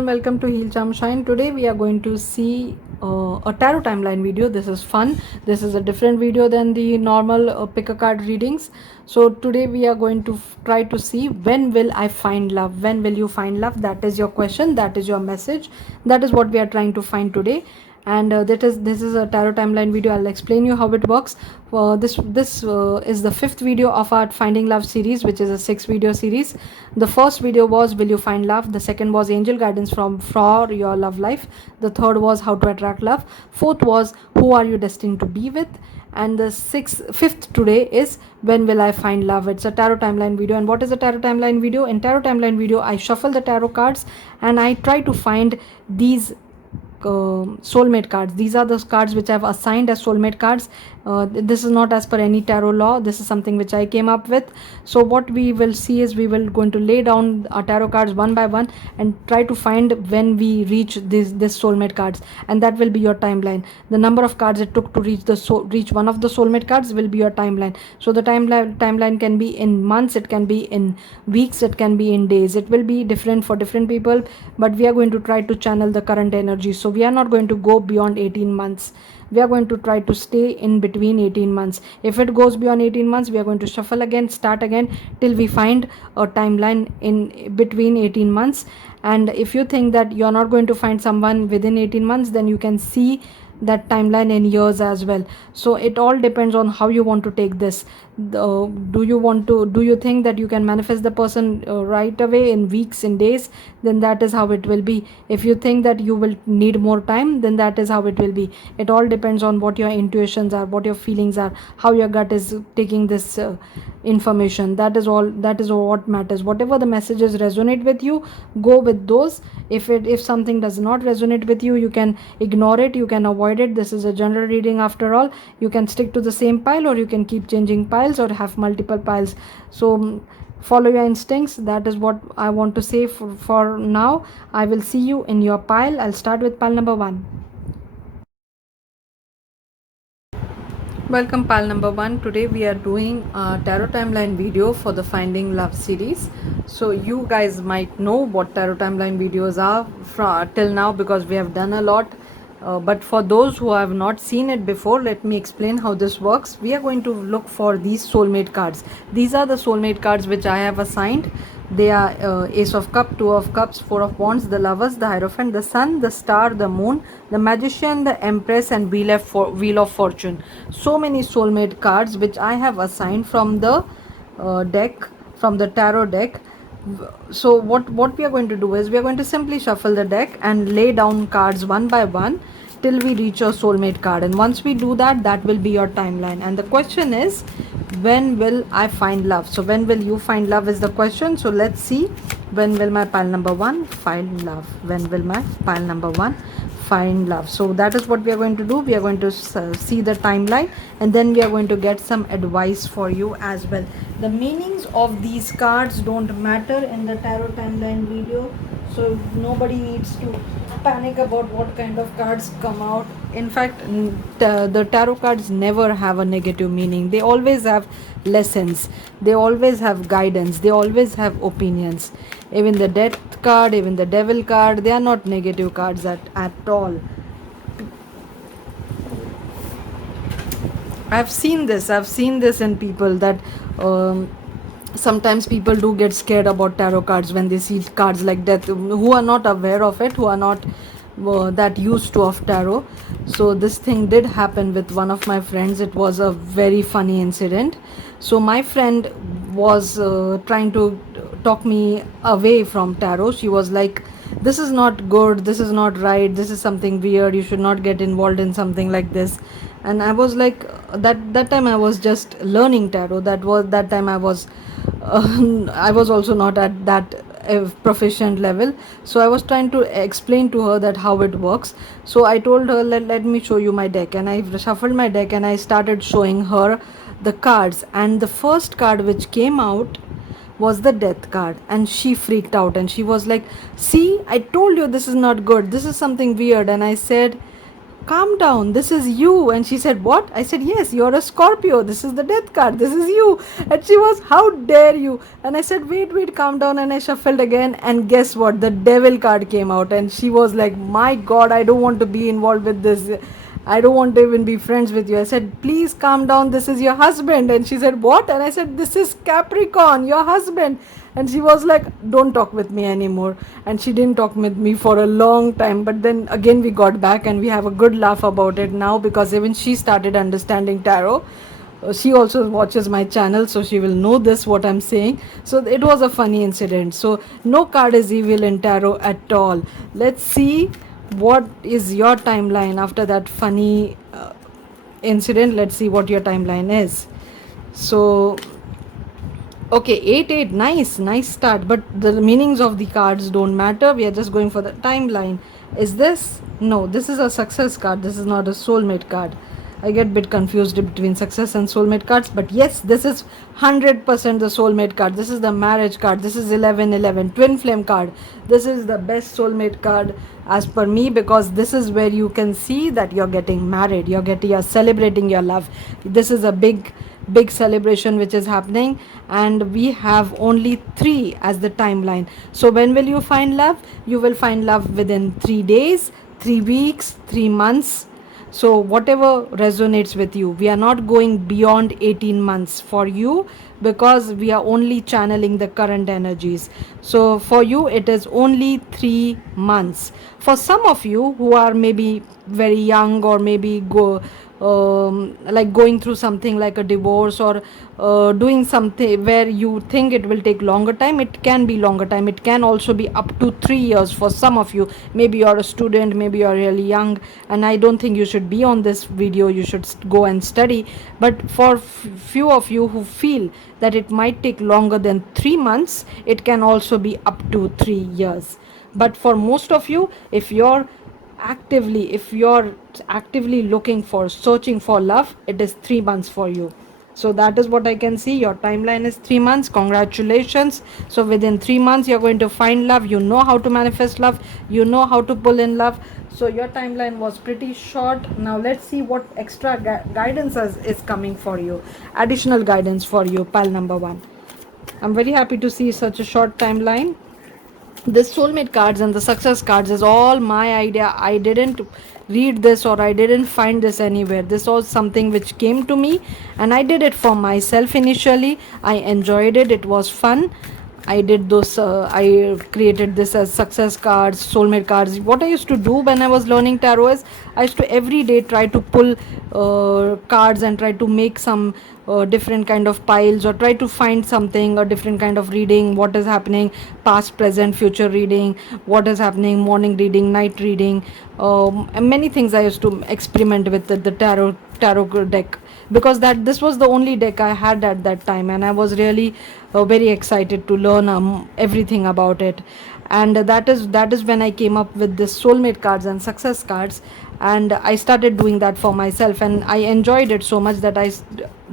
everyone, welcome to healcharmshine. Today we are going to see a tarot timeline video. This is fun. This is a different video than the normal pick a card readings. So today we are going to try to see when will I find love. When will you find love? That is your question, that is your message, that is what we are trying to find today. And this is a tarot timeline video. I'll explain you how it works. This is the fifth video of our finding love series, which is a 6 video series. The first video was will you find love, the second was angel guidance for your love life, the third was how to attract love, fourth was who are you destined to be with, and the fifth today is when will I find love. It's a tarot timeline video. And what is a tarot timeline video? In tarot timeline video, I shuffle the tarot cards and I try to find these soulmate cards. These are those cards which I've assigned as soulmate cards. This is not as per any tarot law. This is something which I came up with. So what we will see is we will going to lay down our tarot cards one by one and try to find when we reach this soulmate cards, and that will be your timeline. The number of cards it took to reach one of the soulmate cards will be your timeline. So the timeline can be in months, it can be in weeks, it can be in days. It will be different for different people, but we are going to try to channel the current energy. So we are not going to go beyond 18 months. We are going to try to stay in between 18 months. If it goes beyond 18 months, we are going to shuffle again, start again till we find a timeline in between 18 months. And if you think that you are not going to find someone within 18 months, then you can see that timeline in years as well. So it all depends on how you want to take this. Do you think that you can manifest the person right away in weeks, in days? Then that is how it will be. If you think that you will need more time, then that is how it will be. It all depends on what your intuitions are, what your feelings are, how your gut is taking this information. That is what matters. Whatever the messages resonate with you, go with those. If something does not resonate with you, you can ignore it, you can avoid it. This is a general reading after all. You can stick to the same pile, or you can keep changing piles or have multiple piles. So follow your instincts. That is what I want to say for now. I will see you in your pile. I'll start with pile number 1. Welcome pile number 1. Today we are doing a tarot timeline video for the Finding Love series. So you guys might know what tarot timeline videos are till now, because we have done a lot. But for those who have not seen it before, let me explain how this works. We are going to look for these soulmate cards. These are the soulmate cards which I have assigned. They are Ace of Cups, Two of Cups, Four of Wands, the Lovers, the Hierophant, the Sun, the Star, the Moon, the Magician, the Empress, and Wheel of Fortune. So many soulmate cards which I have assigned from the deck, from the tarot deck. So what we are going to do is we are going to simply shuffle the deck and lay down cards one by one till we reach your soulmate card. And once we do that, that will be your timeline. And the question is, when will I find love? So when will you find love is the question. So let's see, when will my pile number 1 find love? When will my pile number 1 find love? So that is what we are going to do. We are going to see the timeline, and then we are going to get some advice for you as well. The meanings of these cards don't matter in the tarot timeline video, so nobody needs to panic about what kind of cards come out. In fact, the tarot cards never have a negative meaning. They always have lessons, they always have guidance, they always have opinions. Even the death card, even the devil card, they are not negative cards at all. I've seen this in people, that sometimes people do get scared about tarot cards when they see cards like death, who are not aware of it, who are not that used to of tarot. So this thing did happen with one of my friends. It was a very funny incident. So my friend was trying to talk me away from tarot. She was like, this is not good, this is not right, this is something weird, you should not get involved in something like this. And I was like, that time I was just learning tarot. That time I was also not at that proficient level. So I was trying to explain to her that how it works. So I told her, let me show you my deck, and I shuffled my deck and I started showing her the cards. And the first card which came out was the death card, and she freaked out and she was like, see, I told you this is not good, this is something weird. And I said, calm down, this is you. And she said, what? I said, yes, you're a Scorpio, this is the death card, this is you. And she was, how dare you? And I said, wait, calm down. And I shuffled again, and guess what, the devil card came out. And she was like, my god, I don't want to be involved with this, I don't want to even be friends with you. I said, please calm down, this is your husband. And she said, what? And I said, this is Capricorn, your husband. And she was like, don't talk with me anymore. And she didn't talk with me for a long time, but then again we got back and we have a good laugh about it now, because even she started understanding tarot. She also watches my channel, so she will know this what I'm saying. So it was a funny incident. So no card is evil in tarot at all. Let's see what is your timeline after that funny incident. Let's see what your timeline is. So okay, 8 8, nice start, but the meanings of the cards don't matter, we are just going for the timeline. Is this? No, this is a success card, this is not a soulmate card. I get a bit confused between success and soulmate cards, but yes, this is 100% the soulmate card. This is the marriage card, this is 1111 twin flame card. This is the best soulmate card as per me, because this is where you can see that you're getting married, you're celebrating your love. This is a big celebration which is happening, and we have only 3 as the timeline. So when will you find love? You will find love within 3 days, 3 weeks, 3 months. So whatever resonates with you, we are not going beyond 18 months for you, because we are only channeling the current energies. So for you it is only 3 months. For some of you who are maybe very young, or maybe like going through something like a divorce, or doing something where you think it will take longer time, it can be longer time, it can also be up to 3 years for some of you. Maybe you're a student, maybe you're really young, and I don't think you should be on this video, you should go and study. But for few of you who feel that it might take longer than 3 months, it can also be up to 3 years. But for most of you, if you're actively looking for, searching for love, it is 3 months for you. So that is what I can see. Your timeline is 3 months. Congratulations. So within 3 months you're going to find love, you know how to manifest love, you know how to pull in love. So your timeline was pretty short. Now let's see what extra guidance is coming for you, additional guidance for you, pile number 1. I'm very happy to see such a short timeline. This soulmate cards and the success cards is all my idea. I didn't read this, or I didn't find this anywhere. This was something which came to me, and I did it for myself initially. I enjoyed it, it was fun. I did those, I created this as success cards, soulmate cards. What I used to do when I was learning tarot is, I used to every day try to pull cards and try to make some different kind of piles, or try to find something, a different kind of reading, what is happening, past, present, future reading, what is happening, morning reading, night reading, and many things I used to experiment with the tarot deck, because that this was the only deck I had at that time, and I was really very excited to learn everything about it. And that is when I came up with this soulmate cards and success cards, and I started doing that for myself, and I enjoyed it so much that I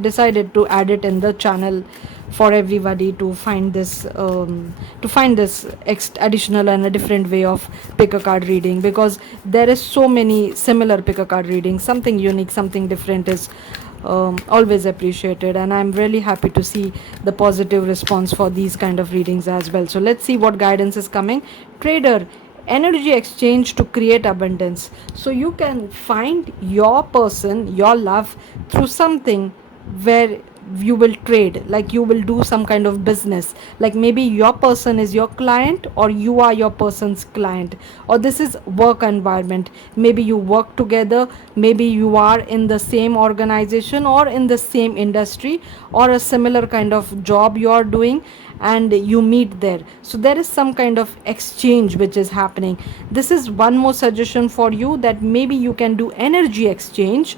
decided to add it in the channel for everybody to find this additional and a different way of pick a card reading, because there is so many similar pick a card readings. Something unique, something different is always appreciated, and I'm really happy to see the positive response for these kind of readings as well. So let's see what guidance is coming. Trader, energy exchange to create abundance. So you can find your person, your love, through something where you will trade, like you will do some kind of business, like maybe your person is your client, or you are your person's client, or this is work environment, maybe you work together, maybe you are in the same organization or in the same industry, or a similar kind of job you are doing, and you meet there. So there is some kind of exchange which is happening. This is one more suggestion for you, that maybe you can do energy exchange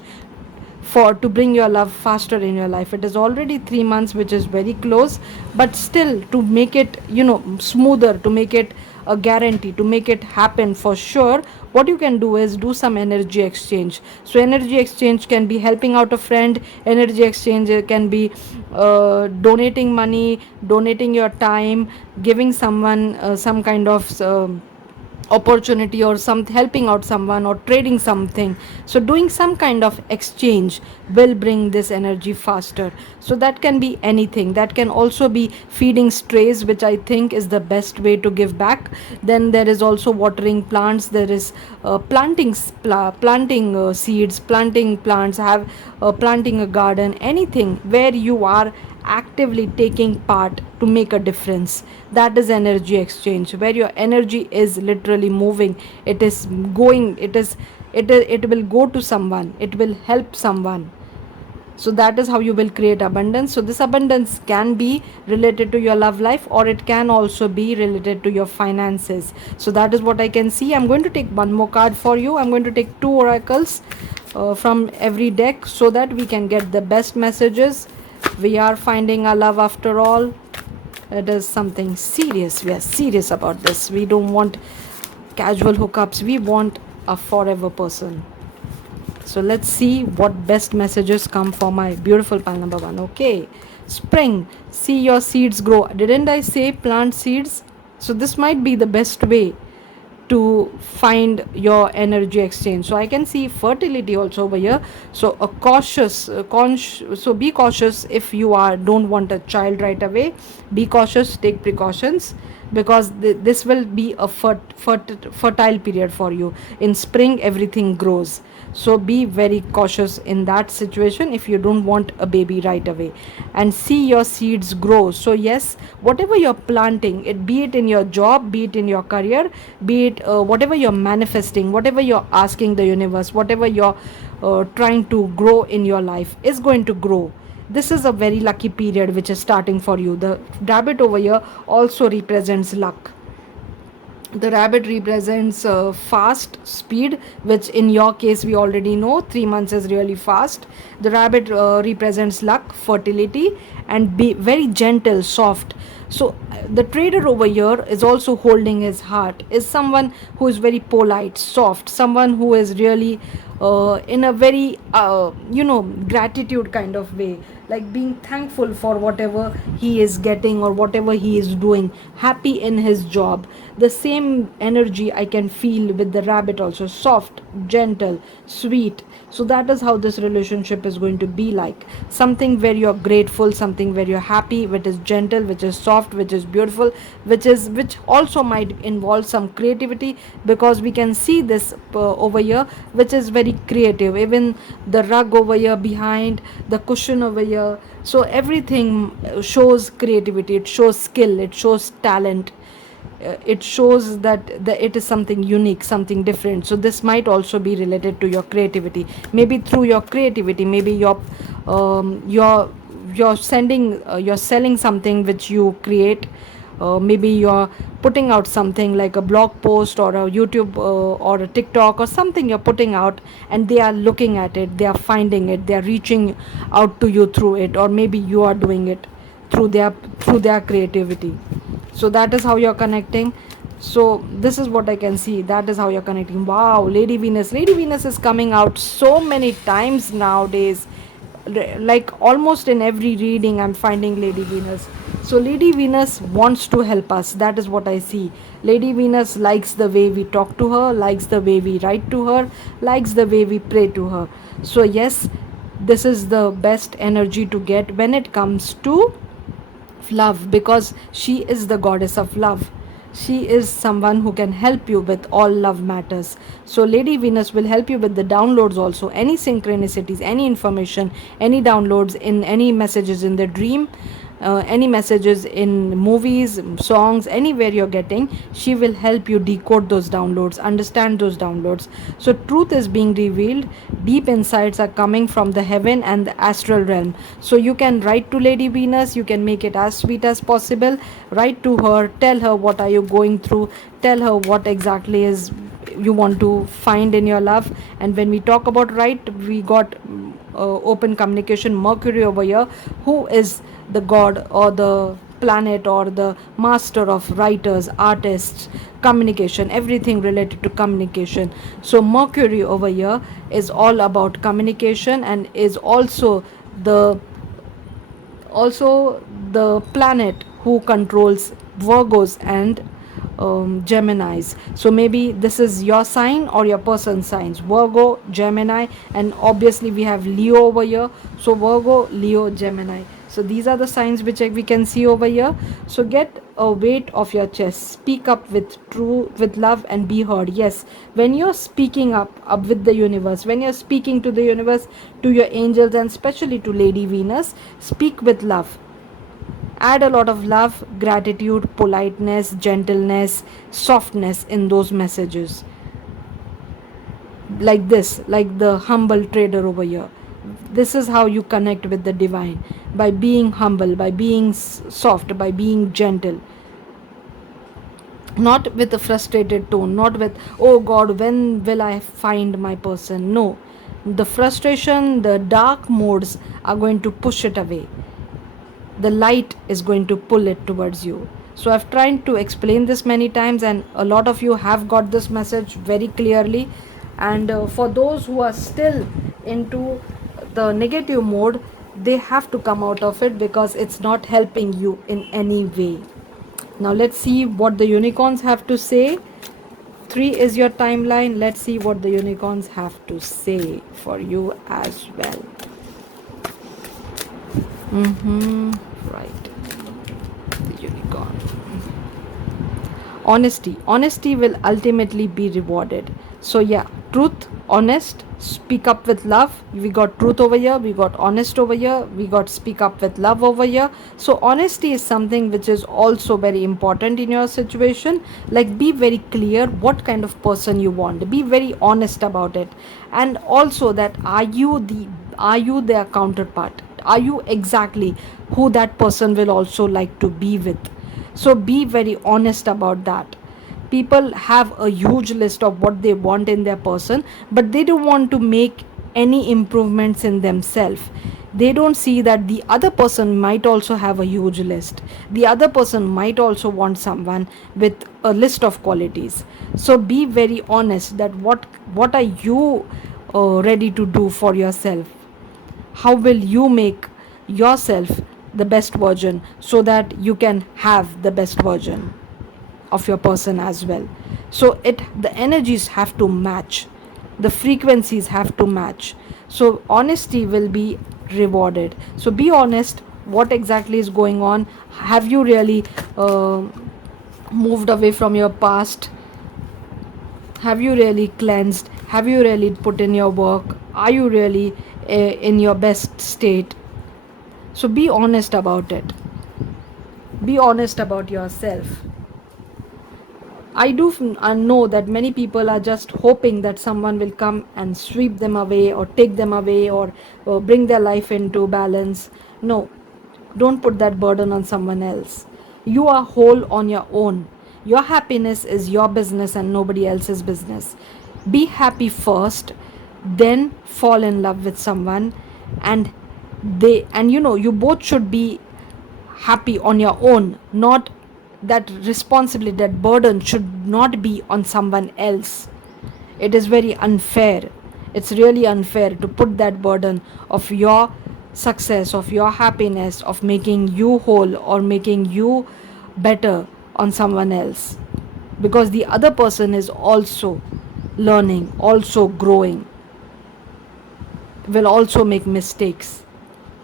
for to bring your love faster in your life. It is already 3 months, which is very close, but still, to make it smoother, to make it a guarantee, to make it happen for sure, what you can do is do some energy exchange. So energy exchange can be helping out a friend, energy exchange can be donating money, donating your time, giving someone some kind of opportunity, or some helping out someone or trading something. So doing some kind of exchange will bring this energy faster. So that can be anything. That can also be feeding strays, which I think is the best way to give back. Then there is also watering plants. There is planting seeds, planting plants, have planting a garden, anything where you are actively taking part to make a difference. That is energy exchange, where your energy is literally moving. It is going, it will go to someone, it will help someone. So that is how you will create abundance. So this abundance can be related to your love life, or it can also be related to your finances. So that is what I can see. I'm going to take one more card for you. I'm going to take two oracles from every deck, so that we can get the best messages. We are finding our love after all. It is something serious. We are serious about this. We don't want casual hookups, we want a forever person. So let's see what best messages come for my beautiful pile number one. Okay, spring, see your seeds grow. Didn't I say plant seeds? So this might be the best way to find your energy exchange. So I can see fertility also over here. So a cautious so be cautious. If you are don't want a child right away, be cautious, take precautions, because this will be a fertile period for you. In spring everything grows, so be very cautious in that situation if you don't want a baby right away. And see your seeds grow. So yes, whatever you're planting, it be it in your job, be it in your career, be it whatever you're manifesting, whatever you're asking the universe, whatever you're trying to grow in your life, is going to grow. This is a very lucky period which is starting for you. The rabbit over here also represents luck. The rabbit represents fast speed, which in your case we already know 3 months is really fast. The rabbit represents luck, fertility, and be very gentle, soft. So the trader over here is also holding his heart, is someone who is very polite, soft, someone who is really in a very gratitude kind of way, like being thankful for whatever he is getting or whatever he is doing, happy in his job. The same energy I can feel with the rabbit also, soft, gentle, sweet. So that is how this relationship is going to be like. Something where you're grateful, something where you're happy, which is gentle, which is soft, which is beautiful, which also might involve some creativity, because we can see this over here, which is very creative. Even the rug over here behind, the cushion over here, so everything shows creativity, it shows skill, it shows talent, it shows that it is something unique, something different. So this might also be related to your creativity. Maybe through your creativity, maybe you're sending you're selling something which you create. Maybe you're putting out something like a blog post or a YouTube or a TikTok or something you're putting out, and they are looking at it, they are finding it, they are reaching out to you through it, or maybe you are doing it through their creativity. So that is how you're connecting. So this is what I can see, that is how you're connecting. Wow, lady venus is coming out so many times nowadays. Like almost in every reading I'm finding lady venus. So lady venus wants to help us, that is what I see. Lady venus likes the way we talk to her, likes the way we write to her, likes the way we pray to her. So yes, this is the best energy to get when it comes to love, because she is the goddess of love. She is someone who can help you with all love matters. So lady venus will help you with the downloads also, any synchronicities, any information, any downloads in any messages in the dream, any messages in movies, songs, anywhere you're getting. She will help you decode those downloads, understand those downloads. So truth is being revealed, deep insights are coming from the heaven and the astral realm. So you can write to lady venus, you can make it as sweet as possible. Write to her, tell her what are you going through, tell her what exactly is you want to find in your love. And when we talk about right, we got open communication, Mercury over here, who is the god or the planet or the master of writers, artists, communication, everything related to communication. So Mercury over here is all about communication, and is the also the planet who controls Virgos and Geminis. So maybe this is your sign or your person's signs: Virgo, Gemini, and obviously we have Leo over here. So Virgo, Leo, Gemini. So these are the signs which we can see over here. So get a weight of your chest. Speak up with love and be heard. Yes, when you're speaking up with the universe, when you're speaking to the universe, to your angels, and especially to Lady Venus, speak with love. Add a lot of love, gratitude, politeness, gentleness, softness in those messages. Like this, like the humble trader over here. This is how you connect with the divine, by being humble, by being soft, by being gentle. Not with a frustrated tone, not with, oh God, when will I find my person? No. The frustration, the dark modes are going to push it away. The light is going to pull it towards you. So I've tried to explain this many times, and a lot of you have got this message very clearly. And for those who are still into the negative mode, they have to come out of it, because it's not helping you in any way. Now let's see what the unicorns have to say. 3 is your timeline. Let's see what the unicorns have to say for you as well. Right. The unicorn. Honesty will ultimately be rewarded. So yeah, truth, honest, speak up with love. We got truth over here, we got honest over here, we got speak up with love over here. So honesty is something which is also very important in your situation. Like, be very clear what kind of person you want, be very honest about it. And also, that are you their counterpart, are you exactly who that person will also like to be with? So be very honest about that. People have a huge list of what they want in their person, but they don't want to make any improvements in themselves. They don't see that the other person might also have a huge list. The other person might also want someone with a list of qualities. So be very honest that what are you ready to do for yourself? How will you make yourself the best version, so that you can have the best version of your person as well? So the energies have to match, the frequencies have to match. So honesty will be rewarded. So be honest, what exactly is going on? Have you really moved away from your past? Have you really cleansed? Have you really put in your work? Are you really in your best state? So be honest about it. Be honest about yourself. I do know that many people are just hoping that someone will come and sweep them away, or take them away, or bring their life into balance. No, don't put that burden on someone else. You are whole on your own. Your happiness is your business and nobody else's business. Be happy first, then fall in love with someone, and you both should be happy on your own. Not that responsibility, that burden should not be on someone else. It is very unfair. It's really unfair to put that burden of your success, of your happiness, of making you whole or making you better on someone else, because the other person is also learning, also growing, will also make mistakes,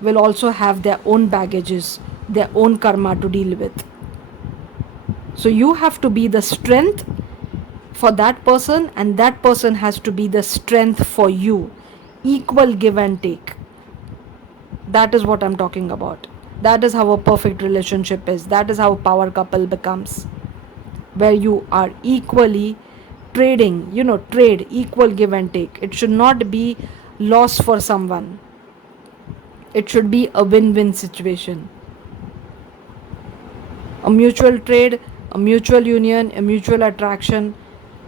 will also have their own baggages, their own karma to deal with. So you have to be the strength for that person, and that person has to be the strength for you. Equal give and take. That is what I'm talking about. That is how a perfect relationship is. That is how a power couple becomes, where you are equally trading, trade, equal give and take. It should not be loss for someone. It should be a win-win situation. A mutual trade, a mutual union, a mutual attraction,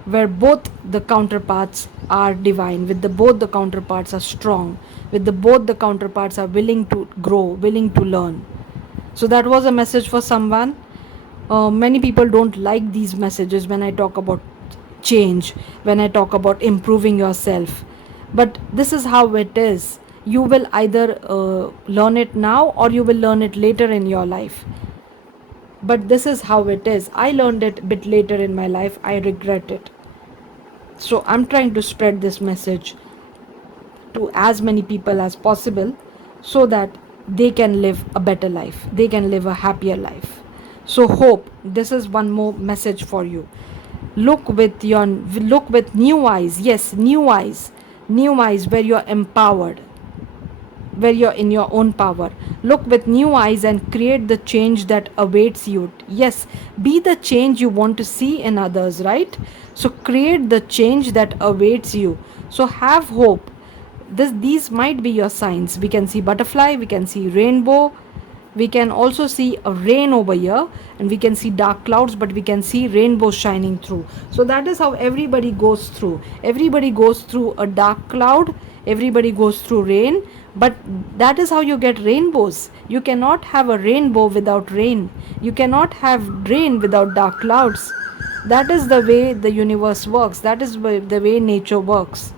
where both the counterparts are divine, with both the counterparts are strong, with both the counterparts are willing to grow, willing to learn. So that was a message for someone. Many people don't like these messages when I talk about change, when I talk about improving yourself. But this is how it is. You will either learn it now, or you will learn it later in your life. but this is how it is. I learned it a bit later in my life. I regret it. So I'm trying to spread this message to as many people as possible so that they can live a better life, they can live a happier life. So hope, this is one more message for you. Look with new eyes. Yes, new eyes. New eyes where you're empowered, where you're in your own power. Look with new eyes and create the change that awaits you. Yes, be the change you want to see in others, right? So create the change that awaits you. So have hope. These might be your signs. We can see butterfly, we can see rainbow, we can also see a rain over here, and we can see dark clouds, but we can see rainbow shining through. So that is how everybody goes through. Everybody goes through a dark cloud, everybody goes through rain, but that is how you get rainbows. You cannot have a rainbow without rain. You cannot have rain without dark clouds. That is the way the universe works. That is the way nature works.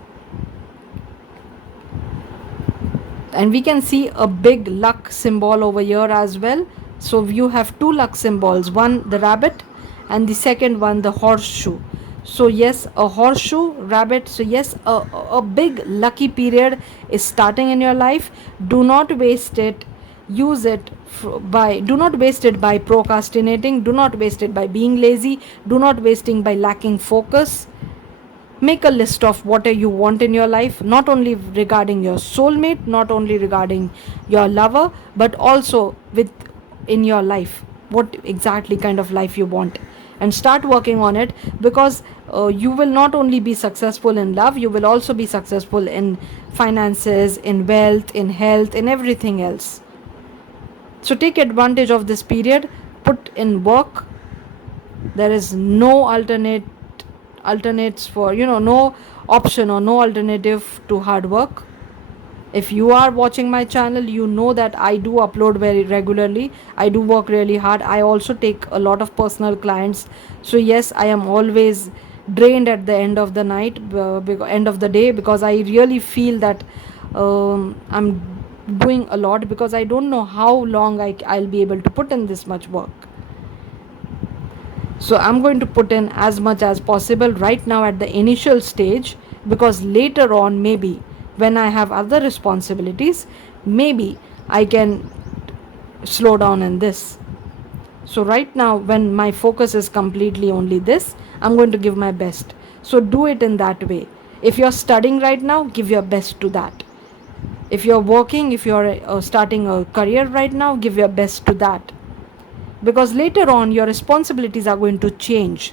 And we can see a big luck symbol over here as well. So you have two luck symbols, one the rabbit and the second one the horseshoe. So yes, a horseshoe, rabbit. So yes, a big lucky period is starting in your life. Do not waste it. Use it do not waste it by procrastinating. Do not waste it by being lazy. Do not wasting by lacking focus. Make a list of what you want in your life, not only regarding your soulmate, not only regarding your lover, but also with in your life, what exactly kind of life you want, and start working on it. Because you will not only be successful in love, you will also be successful in finances, in wealth, in health, in everything else. So take advantage of this period, put in work. There is no alternates for, no option or no alternative to hard work. If you are watching my channel, you know that I do upload very regularly. I do work really hard. I also take a lot of personal clients. So yes, I am always drained at the end of the night, end of the day, because I really feel that I'm doing a lot, because I don't know how long I'll be able to put in this much work. So I'm going to put in as much as possible right now at the initial stage, because later on, maybe when I have other responsibilities, maybe I can slow down in this. So right now, when my focus is completely only this, I'm going to give my best. So do it in that way. If you're studying right now, give your best to that. If you're working, if you're starting a career right now, give your best to that. Because later on your responsibilities are going to change,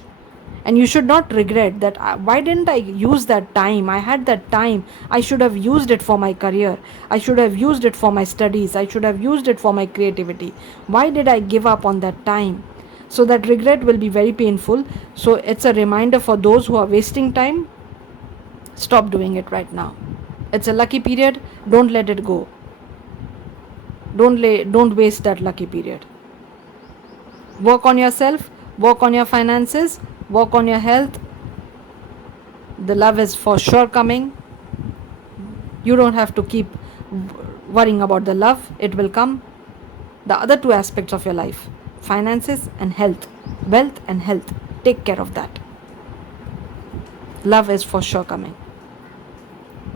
and you should not regret that, why didn't I use that time? I had that time, I should have used it for my career, I should have used it for my studies, I should have used it for my creativity. Why did I give up on that time? So that regret will be very painful. So it's a reminder for those who are wasting time, stop doing it right now. It's a lucky period, don't let it go. Don't waste that lucky period. Work on yourself, work on your finances, work on your health. The love is for sure coming. You don't have to keep worrying about the love, it will come. The other two aspects of your life, finances and health, wealth and health, take care of that. Love is for sure coming.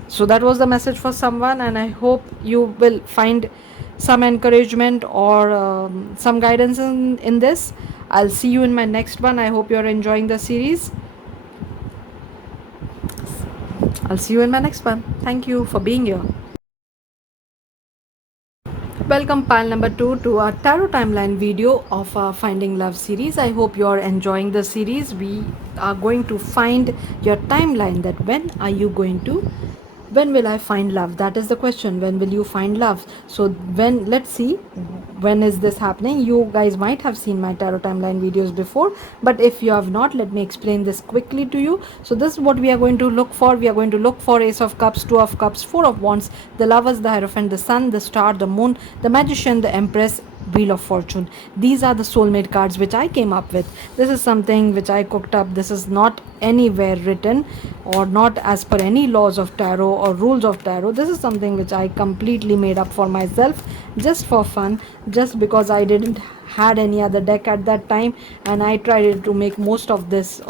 So that was the message for someone, and I hope you will find some encouragement or some guidance in this. I'll see you in my next one. I hope you're enjoying the series. I'll see you in my next one. Thank you for being here. Welcome pile number 2 to our tarot timeline video of our Finding Love series. I hope you're enjoying the series. We are going to find your timeline, that when will I find love? That is the question. When will you find love? So let's see, when is this happening? You guys might have seen my tarot timeline videos before, but if you have not, let me explain this quickly to you. So this is what we are going to look for. We are going to look for Ace of Cups, Two of Cups, Four of Wands, the Lovers, the Hierophant, the Sun, the Star, the Moon, the Magician, the Empress, Wheel of Fortune. These are the soulmate cards which I came up with. This is something which I cooked up. This is not anywhere written or not as per any laws of tarot or rules of tarot. This is something which I completely made up for myself, just for fun, just because I didn't had any other deck at that time, and I tried to make most of this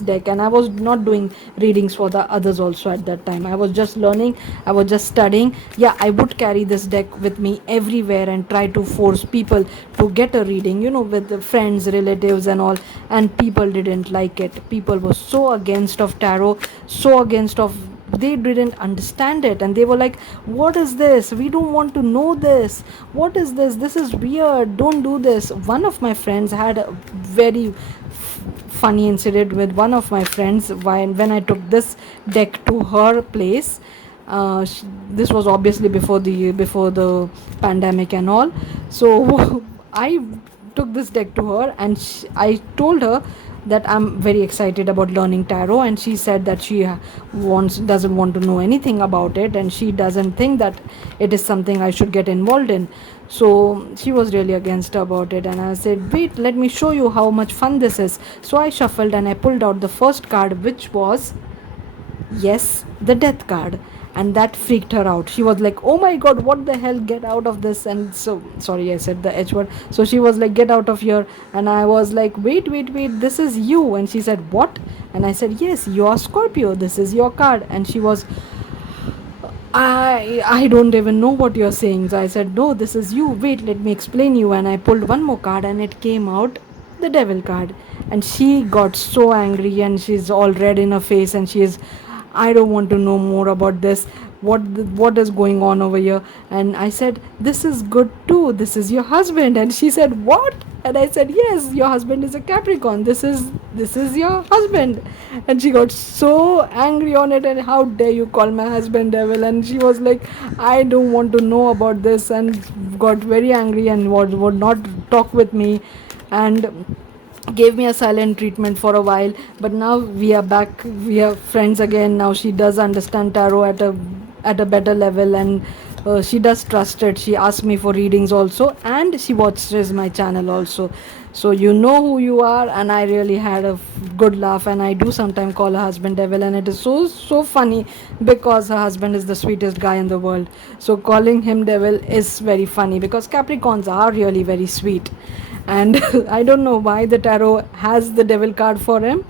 deck. And I was not doing readings for the others also at that time. I was just learning, I was just studying. Yeah, I would carry this deck with me everywhere and try to force people to get a reading, with the friends, relatives and all. And people didn't like it. People were so against of tarot, so against of, they didn't understand it, and they were like, what is this, we don't want to know this, what is this, this is weird, don't do this. One of my friends had a very funny incident with one of my friends when I took this deck to her place. This was obviously before the pandemic and all. So I took this deck to her, and I told her that I'm very excited about learning tarot, and she said that she doesn't want to know anything about it, and she doesn't think that it is something I should get involved in. So she was really against about it, and I said, wait, let me show you how much fun this is. So I shuffled and I pulled out the first card, which was, yes, the death card. And that freaked her out. She was like, oh my god, what the hell, get out of this. And so, sorry, I said the H word. So she was like, get out of here. And I was like, wait, this is you. And she said, what? And I said, yes, you're Scorpio, this is your card. And she was, I don't even know what you're saying. So I said, no, this is you. Wait, let me explain you. And I pulled one more card, and it came out the devil card. And she got so angry, and she's all red in her face, and she is, I don't want to know more about this. What is going on over here? And I said, this is good too. This is your husband. And she said, what? And I said, yes, your husband is a Capricorn. This is your husband. And she got so angry on it, and how dare you call my husband devil? And she was like, I don't want to know about this, and got very angry and would not talk with me, and gave me a silent treatment for a while. But now we are back, we are friends again. Now she does understand tarot at a better level, and she does trust it. She asks me for readings also, and she watches my channel also. So you know who you are. And I really had a good laugh, and I do sometimes call her husband devil, and it is so funny, because her husband is the sweetest guy in the world. So calling him devil is very funny, because Capricorns are really very sweet. And I don't know why the tarot has the devil card for them,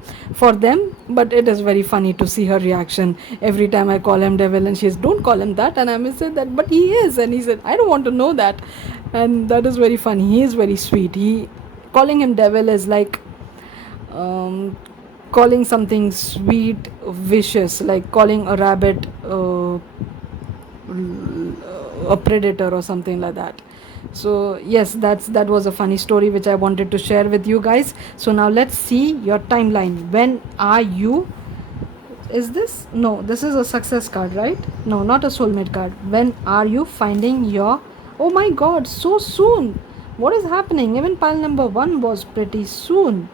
but it is very funny to see her reaction every time I call him devil, and she says, don't call him that. And I may say that, but he is. And he said, I don't want to know that. And that is very funny. He is very sweet. Calling him devil is like calling something sweet vicious, like calling a rabbit a predator or something like that. So yes, that was a funny story which I wanted to share with you guys. So now let's see your timeline. When are you, is this, no, this is a success card, right? No, not a soulmate card. When are you finding your, oh my god, so soon, what is happening? Even pile number 1 was pretty soon.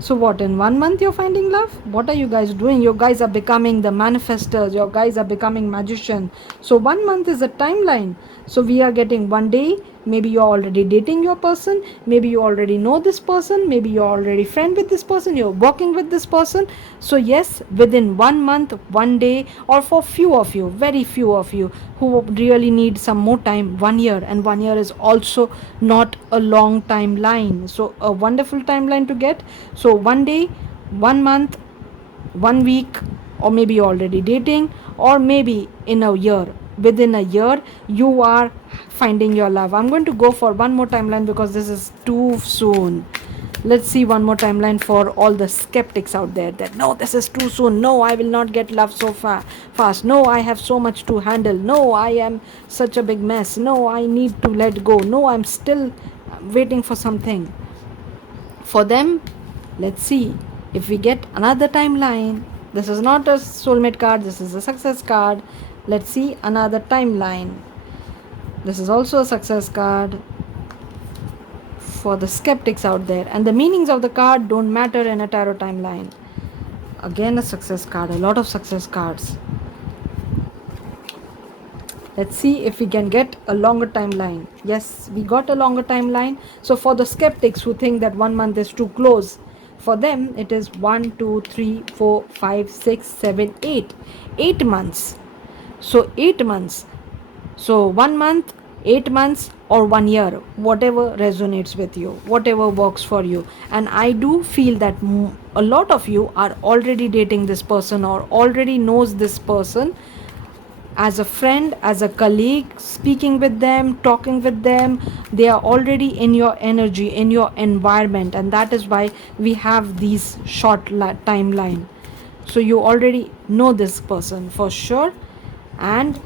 So what, in 1 month you're finding love? What are you guys doing? You guys are becoming the manifestors. You guys are becoming magician. So 1 month is a timeline. So we are getting 1 day. Maybe you're already dating your person. Maybe you already know this person. Maybe you're already friend with this person. You're working with this person. So yes, within 1 month, 1 day, or for few of you, very few of you who really need some more time, 1 year. And 1 year is also not a long timeline. So a wonderful timeline to get. So 1 day, 1 month, 1 week, or maybe you're already dating, or maybe in a year. Within a year, you are finding your love. I'm going to go for one more timeline because this is too soon. Let's see one more timeline for all the skeptics out there that, no, this is too soon. No, I will not get love so fast. No, I have so much to handle. No, I am such a big mess. No, I need to let go. No, I'm still waiting for something. For them, let's see if we get another timeline. This is not a soulmate card, this is a success card. Let's see another timeline. This is also a success card for the skeptics out there. And the meanings of the card don't matter in a tarot timeline. Again, a success card, a lot of success cards. Let's see if we can get a longer timeline. Yes, we got a longer timeline. So for the skeptics who think that 1 month is too close, for them it is 1, 2, 3, 4, 5, 6, 7, 8. 8 months. So 8 months. So 1 month, 8 months or 1 year, whatever resonates with you, whatever works for you. And I do feel that a lot of you are already dating this person or already knows this person as a friend, as a colleague, speaking with them, talking with them. They are already in your energy, in your environment, and that is why we have these short timeline. So you already know this person for sure, and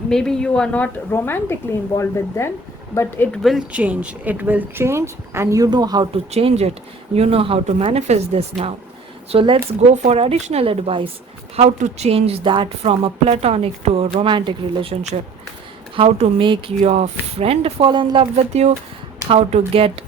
maybe you are not romantically involved with them, but it will change. It will change, and you know how to change it. You know how to manifest this now. So let's go for additional advice, how to change that from a platonic to a romantic relationship, how to make your friend fall in love with you, how to get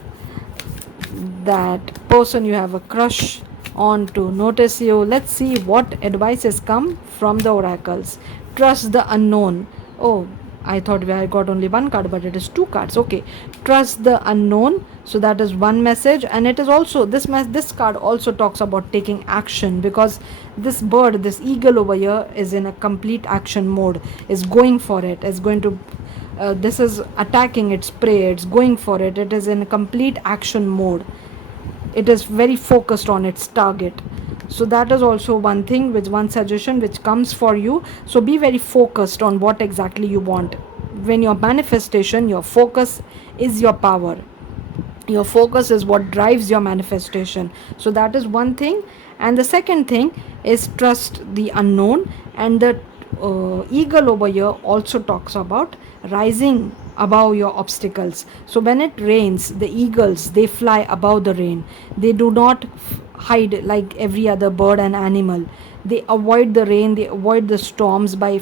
that person you have a crush on to notice you. Let's see what advices come from the oracles. Trust the unknown. Oh, I thought I got only one card, but it is two cards. Okay, trust the unknown. So that is one message, and it is also this card also talks about taking action, because this bird, this eagle over here, is in a complete action mode. Is going for it. Is going to. This is attacking its prey. It's going for it. It is in a complete action mode. It is very focused on its target. So that is also one thing, with one suggestion which comes for you. So be very focused on what exactly you want. When your manifestation, your focus is your power. Your focus is what drives your manifestation. So that is one thing. And the second thing is trust the unknown. And the eagle over here also talks about rising above your obstacles. So when it rains, the eagles, they fly above the rain. They do not hide like every other bird and animal. They avoid the rain, they avoid the storms by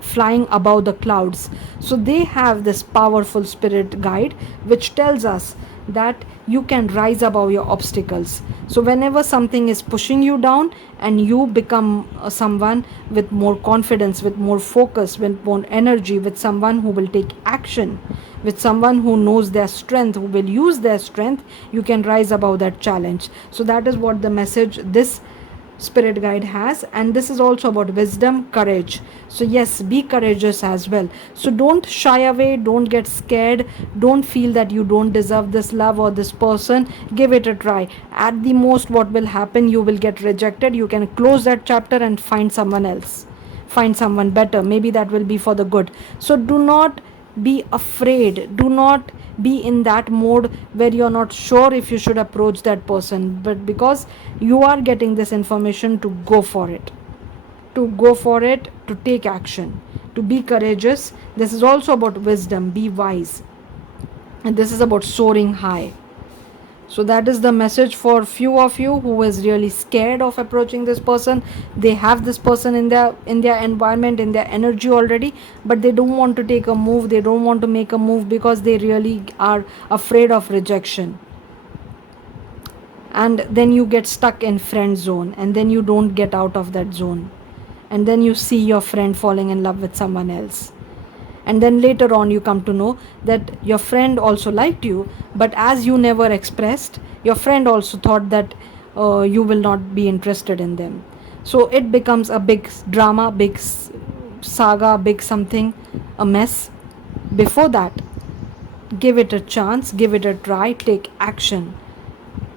flying above the clouds. So they have this powerful spirit guide which tells us that you can rise above your obstacles. So whenever something is pushing you down, and you become someone with more confidence, with more focus, with more energy, with someone who will take action, with someone who knows their strength, who will use their strength, you can rise above that challenge. So that is what the message this spirit guide has. And this is also about wisdom, courage. So yes, be courageous as well. So don't shy away, don't get scared, don't feel that you don't deserve this love or this person. Give it a try. At the most, what will happen, you will get rejected. You can close that chapter and find someone else, find someone better. Maybe that will be for the good. So do not be afraid, do not be in that mode where you're not sure if you should approach that person, but because you are getting this information, to go for it, to take action, to be courageous. This is also about wisdom, be wise, and this is about soaring high. So that is the message for few of you who is really scared of approaching this person. They have this person in their environment, in their energy already, but they don't want to take a move, they don't want to make a move because they really are afraid of rejection. And then you get stuck in friend zone, and then you don't get out of that zone, and then you see your friend falling in love with someone else. And then later on you come to know that your friend also liked you, but as you never expressed, your friend also thought that you will not be interested in them. So it becomes a big drama, big saga, big something, a mess. Before that, give it a chance, give it a try, take action,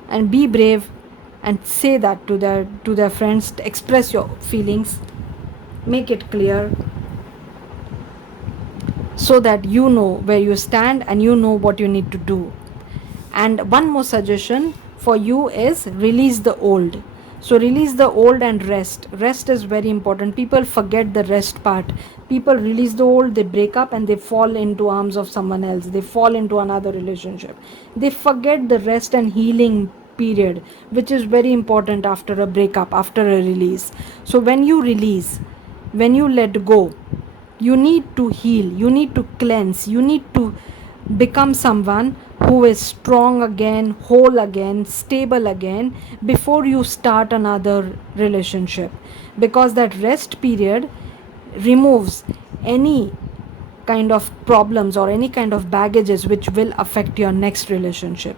and be brave, and say that to their friends. Express your feelings, make it clear, so that you know where you stand and you know what you need to do. And one more suggestion for you is release the old. So release the old and rest. Rest is very important. People forget the rest part. People release the old, they break up, and they fall into arms of someone else. They fall into another relationship. They forget the rest and healing period, which is very important after a breakup, after a release. So when you release, when you let go, you need to heal, you need to cleanse, you need to become someone who is strong again, whole again, stable again, before you start another relationship. Because that rest period removes any kind of problems or any kind of baggages which will affect your next relationship.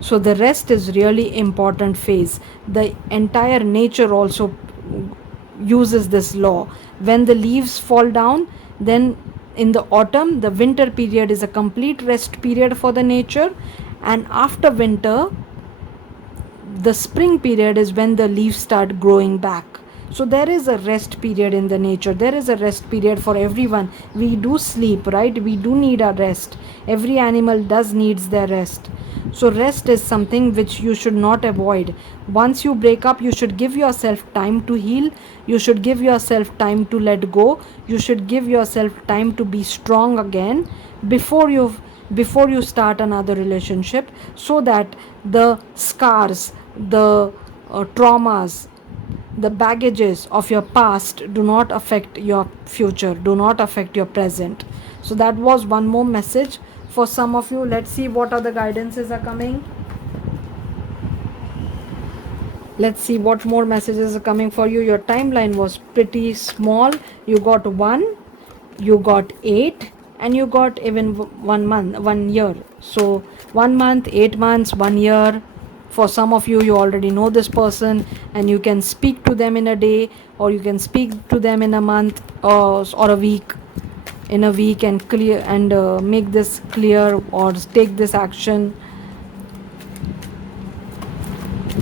So the rest is really important phase. The entire nature also uses this law. When the leaves fall down, then in the autumn, the winter period is a complete rest period for the nature, and after winter, the spring period is when the leaves start growing back. So there is a rest period in the nature, there is a rest period for everyone. We do sleep, right? We do need a rest. Every animal does needs their rest. So rest is something which you should not avoid. Once you break up, you should give yourself time to heal, you should give yourself time to let go, you should give yourself time to be strong again before you start another relationship, so that the scars, the traumas, the baggages of your past do not affect your future, do not affect your present. So that was one more message for some of you. Let's see what other guidances are coming. Let's see what more messages are coming for you. Your timeline was pretty small. You got 1, you got 8, and you got even 1 month, 1 year. So 1 month, 8 months, 1 year. For some of you, you already know this person and you can speak to them in a day, or you can speak to them in a month, or a week, in a week, and clear and make this clear or take this action.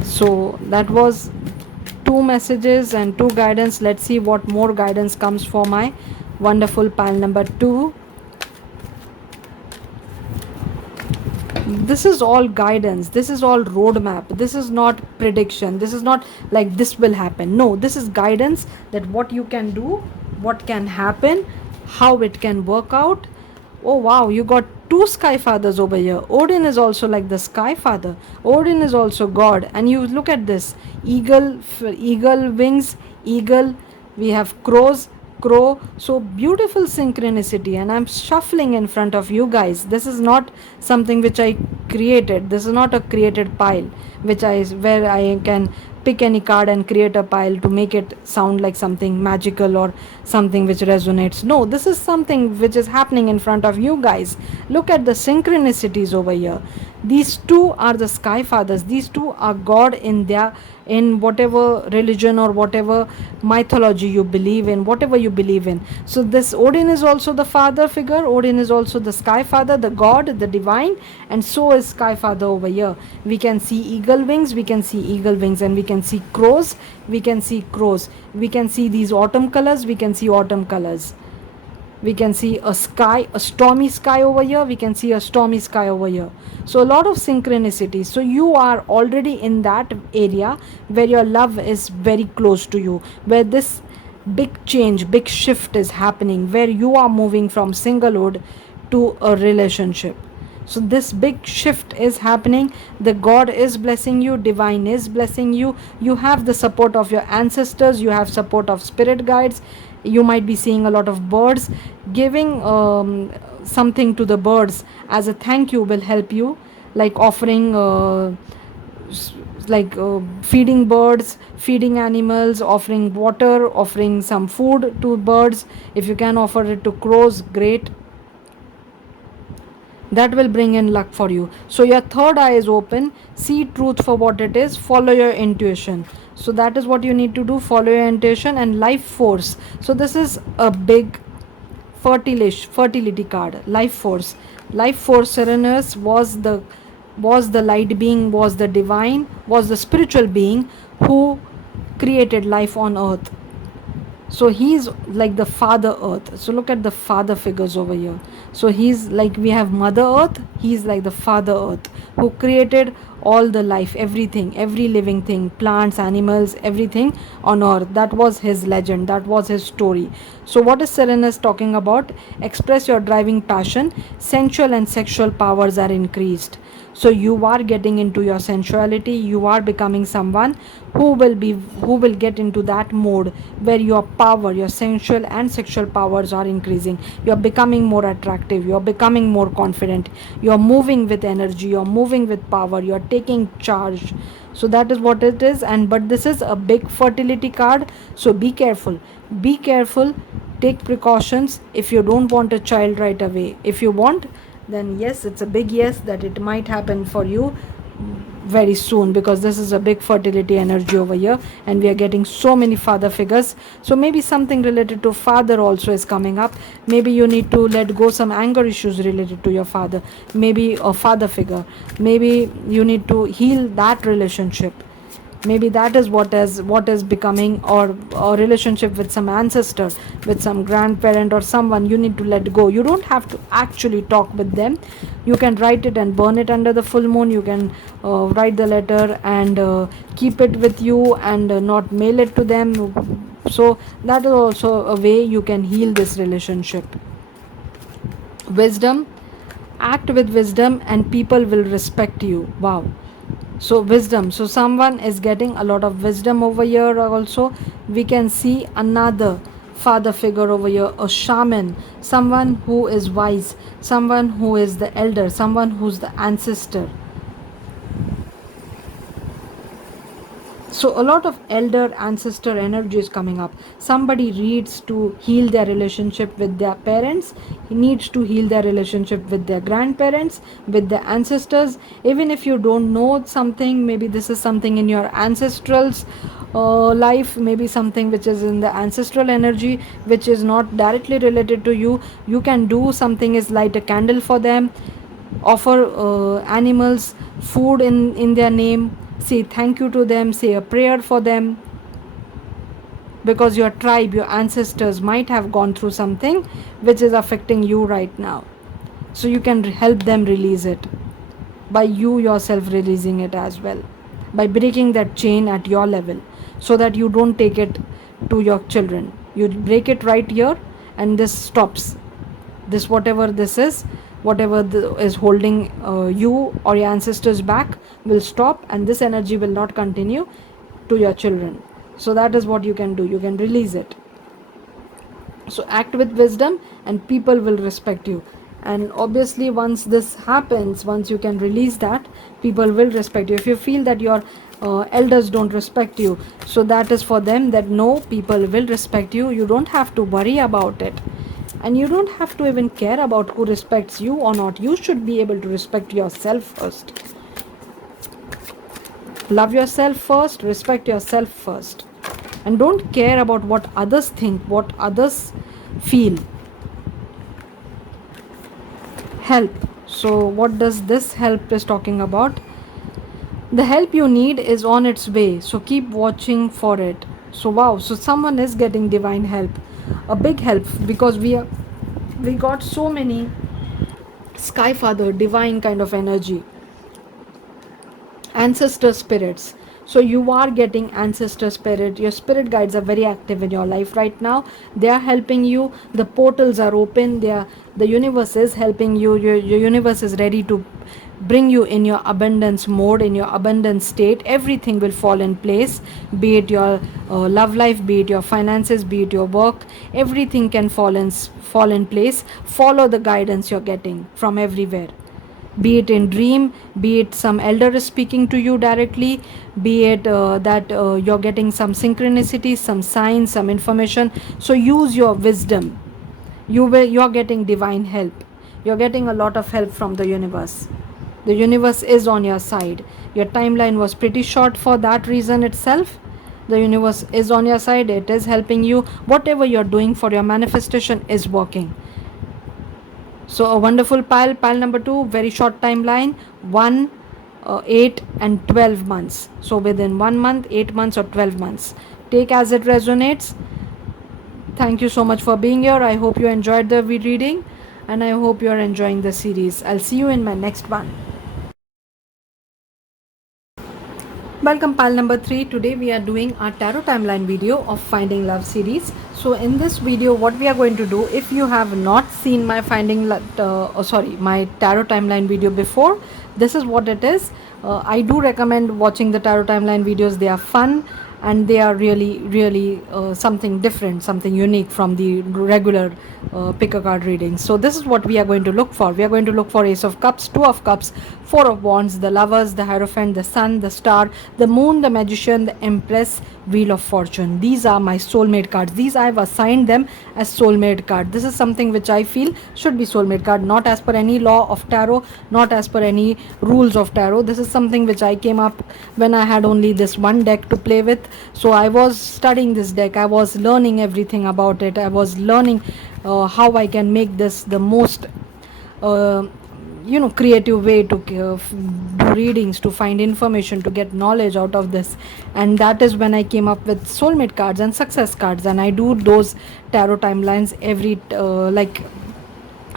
So that was 2 messages and 2 guidance. Let's see what more guidance comes for my wonderful pile number 2. This is all guidance, this is all roadmap, this is not prediction, this is not like this will happen. No, this is guidance, that what you can do, what can happen, how it can work out. Oh wow, you got 2 sky fathers over here. Odin is also like the sky father, Odin is also god. And you look at this eagle wings, eagle, we have crow. So beautiful synchronicity, and I'm shuffling in front of you guys. This is not something which I created, this is not a created pile where I can pick any card and create a pile to make it sound like something magical or something which resonates. No, this is something which is happening in front of you guys. Look at the synchronicities over here. These 2 are the sky fathers, these 2 are god in whatever religion or whatever mythology you believe in, whatever you believe in. So this Odin is also the father figure, Odin is also the sky father, the god, the divine, and so is sky father over here. We can see eagle wings, and we can see crows, we can see these autumn colors, we can see autumn colors. We can see a stormy sky over here, we can see a stormy sky over here. So a lot of synchronicity. So you are already in that area where your love is very close to you, where this big change, big shift is happening, where you are moving from singlehood to a relationship. So this big shift is happening. The god is blessing you, divine is blessing you, you have the support of your ancestors, you have support of spirit guides. You might be seeing a lot of birds. Giving something to the birds as a thank you will help you, like offering feeding birds, feeding animals, offering water, offering some food to birds. If you can offer it to crows, great, that will bring in luck for you. So your third eye is open, see truth for what it is, follow your intuition. So that is what you need to do, follow your intuition. And life force, so this is a big fertility card. Life force, Serenus was the light being, was the divine, was the spiritual being who created life on earth. So he's like the father earth. So look at the father figures over here. So he's like, we have mother earth, he's like the father earth who created all the life, everything, every living thing, plants, animals, everything on earth. That was his legend, that was his story. So what is Serenus talking about? Express your driving passion, sensual and sexual powers are increased. So you are getting into your sensuality, you are becoming someone who will get into that mode where your power, your sensual and sexual powers are increasing. You're becoming more attractive, you're becoming more confident, you're moving with energy, you're moving with power, you're taking charge. So that is what it is. And but this is a big fertility card, so be careful, take precautions. If you don't want a child right away, if you want, then yes, it's a big yes that it might happen for you very soon, because this is a big fertility energy over here, and we are getting so many father figures. So maybe something related to father also is coming up. Maybe you need to let go some anger issues related to your father, maybe a father figure. Maybe you need to heal that relationship. Maybe that is what is becoming, or a relationship with some ancestor, with some grandparent or someone. You need to let go. You don't have to actually talk with them. You can write it and burn it under the full moon. You can write the letter and keep it with you, and not mail it to them. So that is also a way you can heal this relationship. Wisdom. Act with wisdom and people will respect you. Wow. So wisdom, so someone is getting a lot of wisdom over here. Also we can see another father figure over here, a shaman, someone who is wise, someone who is the elder, someone who's the ancestor. So a lot of elder ancestor energy is coming up. Somebody needs to heal their relationship with their parents. He needs to heal their relationship with their grandparents, with their ancestors. Even if you don't know something, maybe this is something in your ancestral's life, maybe something which is in the ancestral energy, which is not directly related to you. You can do something is light a candle for them, offer animals food in their name, say thank you to them, say a prayer for them, because your tribe, your ancestors might have gone through something which is affecting you right now. So you can help them release it by you yourself releasing it as well, by breaking that chain at your level, so that you don't take it to your children. You break it right here, and this stops. This, whatever this is, whatever is holding you or your ancestors back, will stop, and this energy will not continue to your children. So that is what you can do. You can release it. So act with wisdom and people will respect you. And obviously once this happens, once you can release that, people will respect you. If you feel that your elders don't respect you, so that is for them, that no, people will respect you. You don't have to worry about it, and you don't have to even care about who respects you or not. You should be able to respect yourself first. Love yourself first, respect yourself first, and don't care about what others think, what others feel. Help. So what does this help is talking about? The help you need is on its way, so keep watching for it. So wow, so someone is getting divine help, a big help, because we got so many sky father, divine kind of energy, ancestor spirits. So you are getting ancestor spirit. Your spirit guides are very active in your life right now. They are helping you. The portals are open. The universe is helping you. Your universe is ready to bring you in your abundance mode, in your abundance state. Everything will fall in place, be it your love life, be it your finances, be it your work. Everything can fall in place. Follow the guidance you're getting from everywhere, be it in dream, be it some elder is speaking to you directly, be it that you're getting some synchronicity, some signs, some information. So use your wisdom. You're getting divine help. You're getting a lot of help from the universe. The universe is on your side. Your timeline was pretty short for that reason itself. The universe is on your side. It is helping you. Whatever you're doing for your manifestation is working. So a wonderful pile number 2, very short timeline, 1, 8 and 12 months. So within 1 month, 8 months or 12 months. Take as it resonates. Thank you so much for being here. I hope you enjoyed the reading, and I hope you're enjoying the series. I'll see you in my next one. Welcome pile number 3. Today we are doing our tarot timeline video of Finding Love series. So in this video what we are going to do, if you have not seen my my tarot timeline video before, this is what it is. I do recommend watching the tarot timeline videos. They are fun and they are really something different, something unique from the regular pick a card readings. So this is what we are going to look for. We are going to look for Ace of Cups, Two of Cups, Four of Wands, the Lovers, the Hierophant, the Sun, the Star, the Moon, the Magician, the Empress, Wheel of Fortune. These are my soulmate cards. These I've assigned them as soulmate card. This is something which I feel should be soulmate card, not as per any law of tarot, not as per any rules of tarot. This is something which I came up when I had only this one deck to play with. So I was studying this deck, I was learning everything about it, I was learning how I can make this the most uh, creative way to do readings, to find information, to get knowledge out of this. And that is when I came up with soulmate cards and success cards, and I do those tarot timelines every like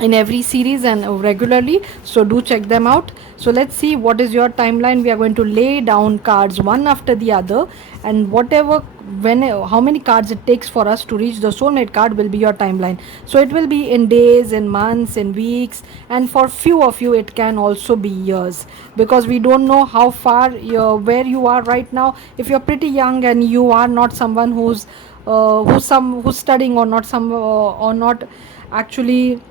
in every series and regularly, so do check them out. So let's see what is your timeline. We are going to lay down cards one after the other, and whatever, when, how many cards it takes for us to reach the soulmate card will be your timeline. So it will be in days, in months, in weeks, and for few of you it can also be years, because we don't know how far where you are right now. If you're pretty young and you are not someone who's studying, or not or not actually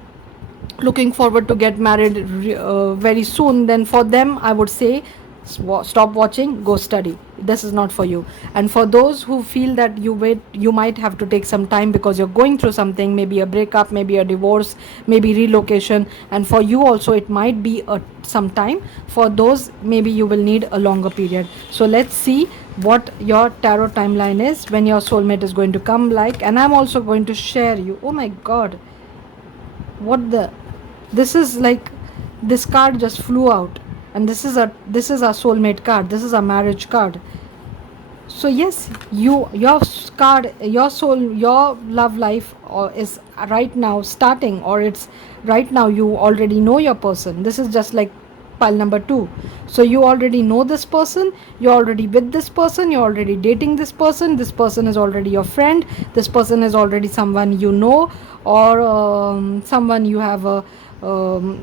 looking forward to get married very soon, then for them I would say stop watching, go study. This is not for you. And for those who feel that you might have to take some time because you're going through something, maybe a breakup, maybe a divorce, maybe relocation, and for you also it might be some time, for those maybe you will need a longer period. So let's see what your tarot timeline is, when your soulmate is going to come, like. And I'm also going to share you, oh my god, what the, this is like, this card just flew out, and this is a soulmate card, this is a marriage card. So yes, your card, your soul, your love life is right now starting, or it's right now, you already know your person. This is just like pile number 2. So you already know this person, you're already with this person, you're already dating this person is already your friend, this person is already someone you know, or someone you have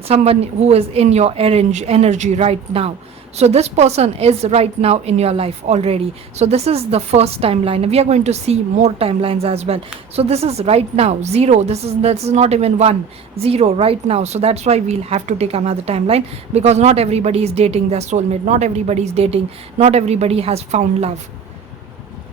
someone who is in your energy right now. So this person is right now in your life already. So this is the first timeline. We are going to see more timelines as well. So this is right now 0, this is not even 1, 0 right now. So that's why we'll have to take another timeline, because not everybody is dating their soulmate, not everybody is dating, not everybody has found love.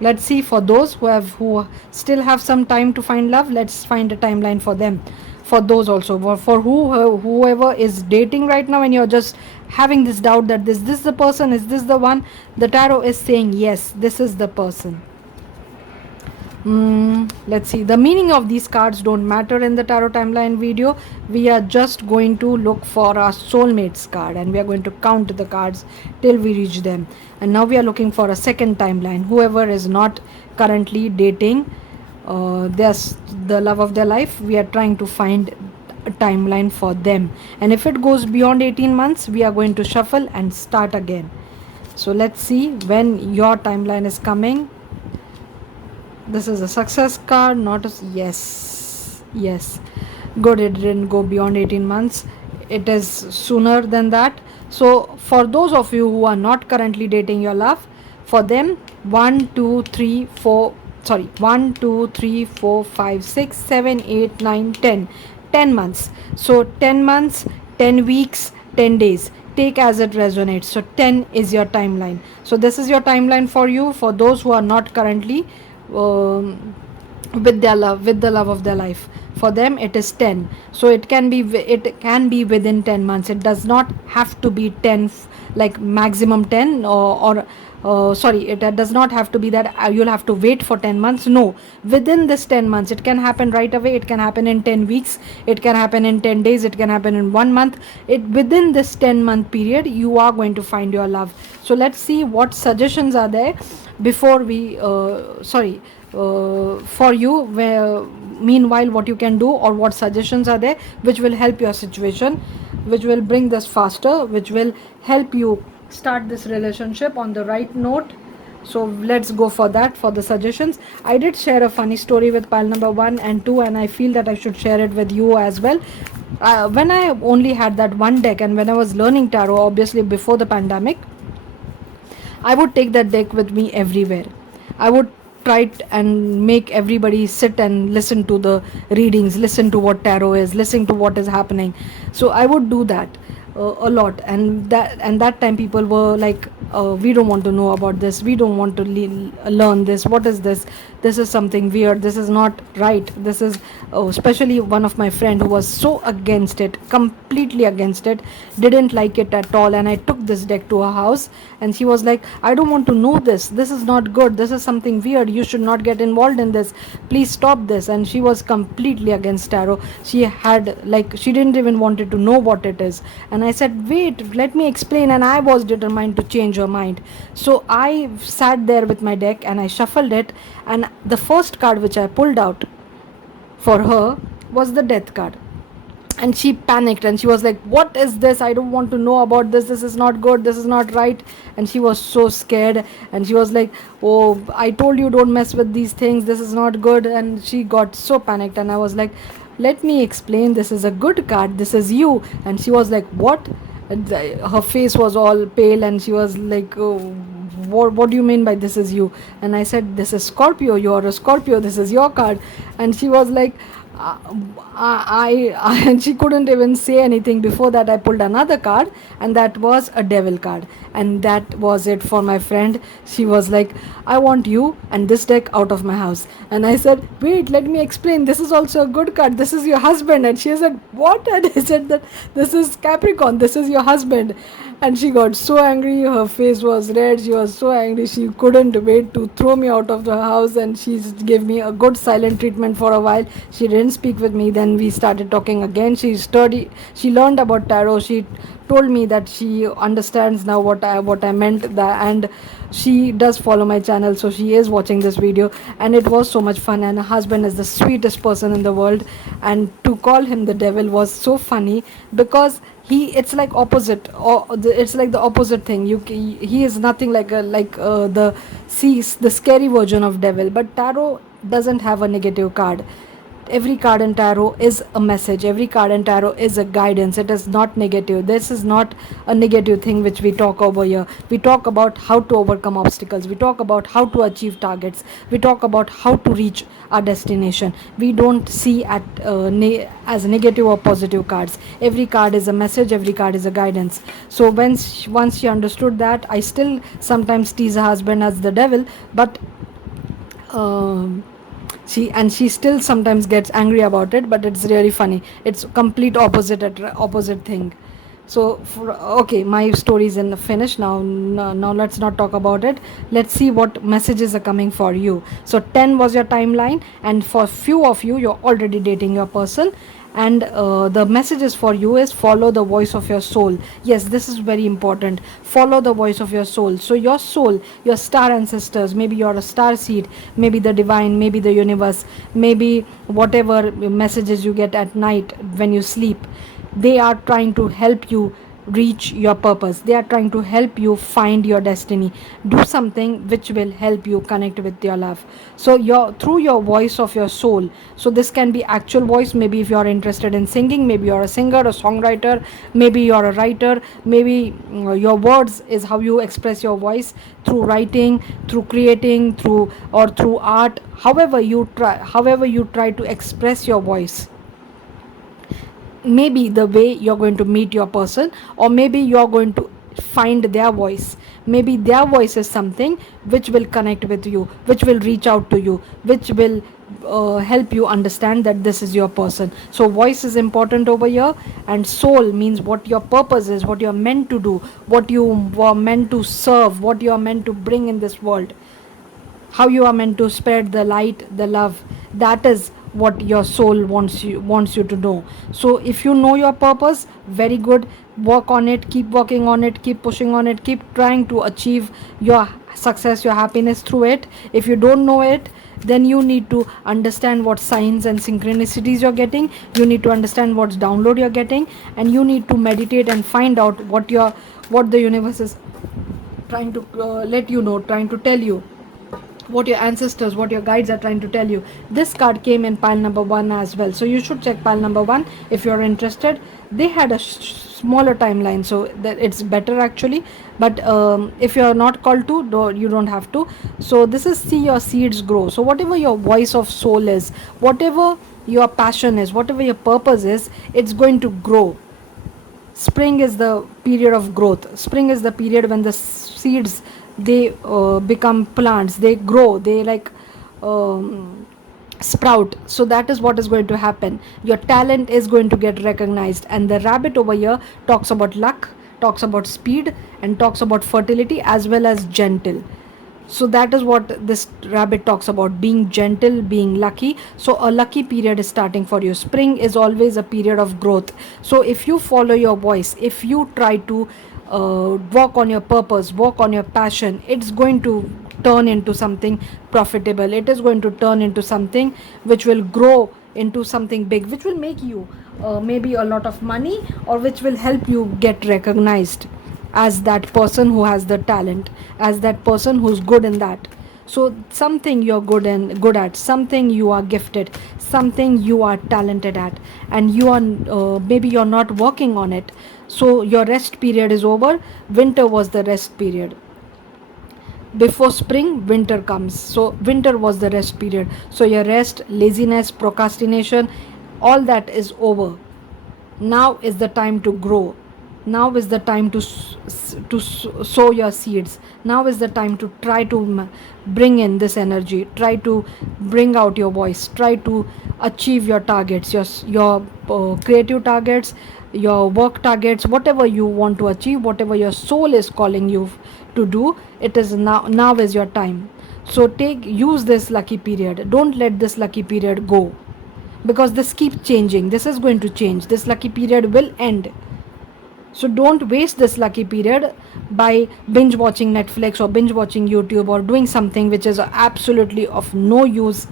Let's see, for those who still have some time to find love, let's find a timeline for them. For those also, for whoever is dating right now and you're just having this doubt that this the person, is this the one, the tarot is saying yes, this is the person. Let's see, the meaning of these cards don't matter in the tarot timeline video. We are just going to look for our soulmates card, and we are going to count the cards till we reach them. And now we are looking for a second timeline. Whoever is not currently dating the love of their life, we are trying to find a timeline for them. And if it goes beyond 18 months, we are going to shuffle and start again. So let's see when your timeline is coming. This is a success card, not a, yes, good, it didn't go beyond 18 months, it is sooner than that. So for those of you who are not currently dating your love, for them 1 2 3 4 5 6 7 8 9 10 10 months. So 10 months, 10 weeks, 10 days, take as it resonates. So 10 is your timeline. So this is your timeline for you, for those who are not currently with the love of their life. For them it is 10. So it can be within 10 months. It does not have to be 10, like maximum 10, it does not have to be that you'll have to wait for 10 months. No, within this 10 months, it can happen right away, it can happen in 10 weeks, it can happen in 10 days, it can happen in 1 month. Within this 10-month period, you are going to find your love. So let's see what suggestions are there before we for you, where meanwhile what you can do, or what suggestions are there which will help your situation, which will bring this faster, which will help you start this relationship on the right note. So let's go for that, for the suggestions. I did share a funny story with pile number 1 and 2, and I feel that I should share it with you as well. When I only had that one deck, and when I was learning tarot, obviously before the pandemic, I would take that deck with me everywhere. I would try and make everybody sit and listen to the readings, listen to what tarot is, listen to what is happening. So I would do that. a lot. And that time people were like, we don't want to know about this, we don't want to learn this, what is this, this is something weird, this is not right, this is especially one of my friend who was so against it, completely against it, didn't like it at all. And I took this deck to her house, and she was like, I don't want to know this, this is not good, this is something weird, you should not get involved in this, please stop this. And she was completely against tarot. She had, like, she didn't even wanted to know what it is. And I said, wait, let me explain. And I was determined to change her mind. So I sat there with my deck and I shuffled it, and the first card which I pulled out for her was the death card. And she panicked and she was like, what is this, I don't want to know about this, this is not good, this is not right. And she was so scared, and she was like, oh, I told you don't mess with these things, this is not good. And she got so panicked, and I was like, let me explain, this is a good card, this is you. And she was like, what? And her face was all pale, and she was like, oh, what do you mean by this is you? And I said, this is Scorpio, you are a Scorpio, this is your card. And she was like, uh, and she couldn't even say anything. Before that, I pulled another card, and that was a devil card. And that was it for my friend. She was like, I want you and this deck out of my house. And I said, wait, let me explain, this is also a good card, this is your husband. And she said, what? And I said that this is Capricorn, this is your husband. And she got so angry, her face was red, she was so angry, she couldn't wait to throw me out of the house. And she gave me a good silent treatment for a while. She didn't speak with me. Then we started talking again. She learned about tarot. She told me that she understands now what I meant, and she does follow my channel, so she is watching this video. And it was so much fun, and her husband is the sweetest person in the world. And to call him the devil was so funny, because it's like opposite, or it's like the opposite thing. He is nothing like the scary version of devil. But tarot doesn't have a negative card. Every card in tarot is a message, every card in tarot is a guidance. It is not negative. This is not a negative thing which we talk over here. We talk about how to overcome obstacles, we talk about how to achieve targets, we talk about how to reach our destination. We don't see as negative or positive cards. Every card is a message, every card is a guidance. So once she understood that, I still sometimes tease her husband as the devil, but um, she still sometimes gets angry about it, but it's really funny. It's complete opposite thing. So okay, my story is finished now. Now let's not talk about it. Let's see what messages are coming for you. So 10 was your timeline, and for few of you, you're already dating your person. And the messages for you is follow the voice of your soul. Yes, this is very important. Follow the voice of your soul. So your soul, your star ancestors, maybe you're a star seed, maybe the divine, maybe the universe, maybe whatever messages you get at night when you sleep, they are trying to help you reach your purpose. They are trying to help you find your destiny. Do something which will help you connect with your love. So through your voice of your soul. So this can be actual voice. Maybe if you are interested in singing, maybe you're a singer, a songwriter, maybe you're a writer, maybe your words is how you express your voice, through writing, through creating, through art. However you try to express your voice, maybe the way you're going to meet your person, or maybe you're going to find their voice. Maybe their voice is something which will connect with you, which will reach out to you, which will help you understand that this is your person. So voice is important over here. And soul means what your purpose is, what you're meant to do, what you were meant to serve, what you are meant to bring in this world, how you are meant to spread the light, the love. That is what your soul wants you to know. So if you know your purpose, very good, work on it, keep working on it, keep pushing on it, keep trying to achieve your success, your happiness through it. If you don't know it, then you need to understand what signs and synchronicities you're getting. You need to understand what download you're getting, and you need to meditate and find out what the universe is trying to let you know, trying to tell you, what your ancestors, what your guides are trying to tell you. This card came in pile number 1 as well, so you should check pile number 1 if you're interested. They had a smaller timeline, so that it's better actually. But if you're not called to, you don't have to. So this is see your seeds grow. So whatever your voice of soul is, whatever your passion is, whatever your purpose is, it's going to grow. Spring is the period of growth. Spring is the period when the seeds, they become plants, they grow, they like um, sprout. So that is what is going to happen. Your talent is going to get recognized. And the rabbit over here talks about luck, talks about speed, and talks about fertility as well as gentle. So that is what this rabbit talks about, being gentle, being lucky. So a lucky period is starting for you. Spring is always a period of growth. So if you follow your voice, if you try to work on your purpose, work on your passion, it's going to turn into something profitable. It is going to turn into something which will grow into something big, which will make you maybe a lot of money, or which will help you get recognized as that person who has the talent, as that person who's good in that. So something you're good at, something you are gifted, something you are talented at, and you are maybe you're not working on it. So your rest period is over. Winter was the rest period. Before spring, winter comes. So winter was the rest period. So your rest, laziness, procrastination, all that is over. Now is the time to grow. Now is the time to sow your seeds. Now is the time to try to bring in this energy, try to bring out your voice, try to achieve your targets, your creative targets, your work targets, whatever you want to achieve, whatever your soul is calling you to do. It is now is your time. So use this lucky period. Don't let this lucky period go, because this keeps changing. This is going to change. This lucky period will end. So don't waste this lucky period by binge watching Netflix or binge watching YouTube or doing something which is absolutely of no use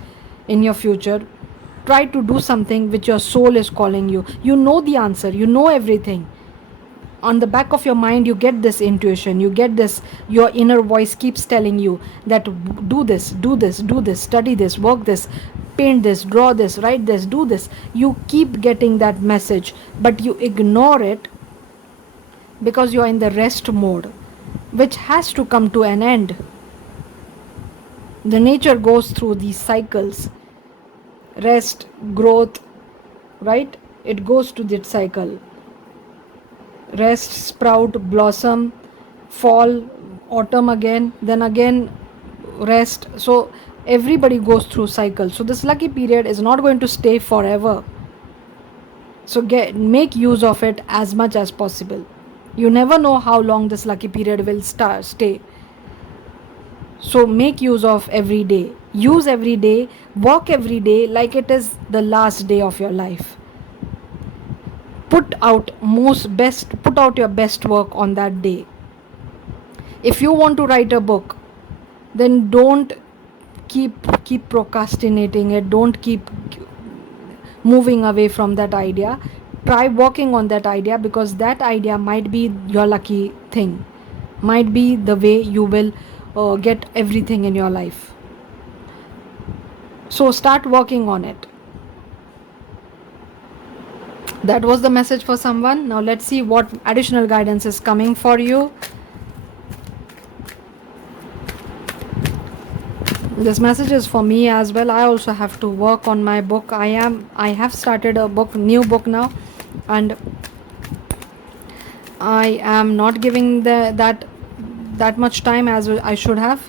in your future. Try to do something which your soul is calling you. You know the answer, you know everything. On the back of your mind, you get this intuition, you get this, your inner voice keeps telling you that do this, do this, do this, study this, work this, paint this, draw this, write this, do this. You keep getting that message, but you ignore it because you are in the rest mode, which has to come to an end. The nature goes through these cycles: rest, growth, right? It goes to that cycle: rest, sprout, blossom, fall, autumn again, then again rest. So everybody goes through cycles. So this lucky period is not going to stay forever. So make use of it as much as possible. You never know how long this lucky period will stay. So make use of every day. Use every day, work every day like it is the last day of your life. Put out your best work on that day. If you want to write a book, then don't keep procrastinating it. Don't keep moving away from that idea. Try working on that idea, because that idea might be your lucky thing, might be the way you will get everything in your life. So start working on it. That was the message for someone. Now let's see what additional guidance is coming for you. This message is for me as well. I also have to work on my book. I have started a new book now, and I am not giving that much time as I should have.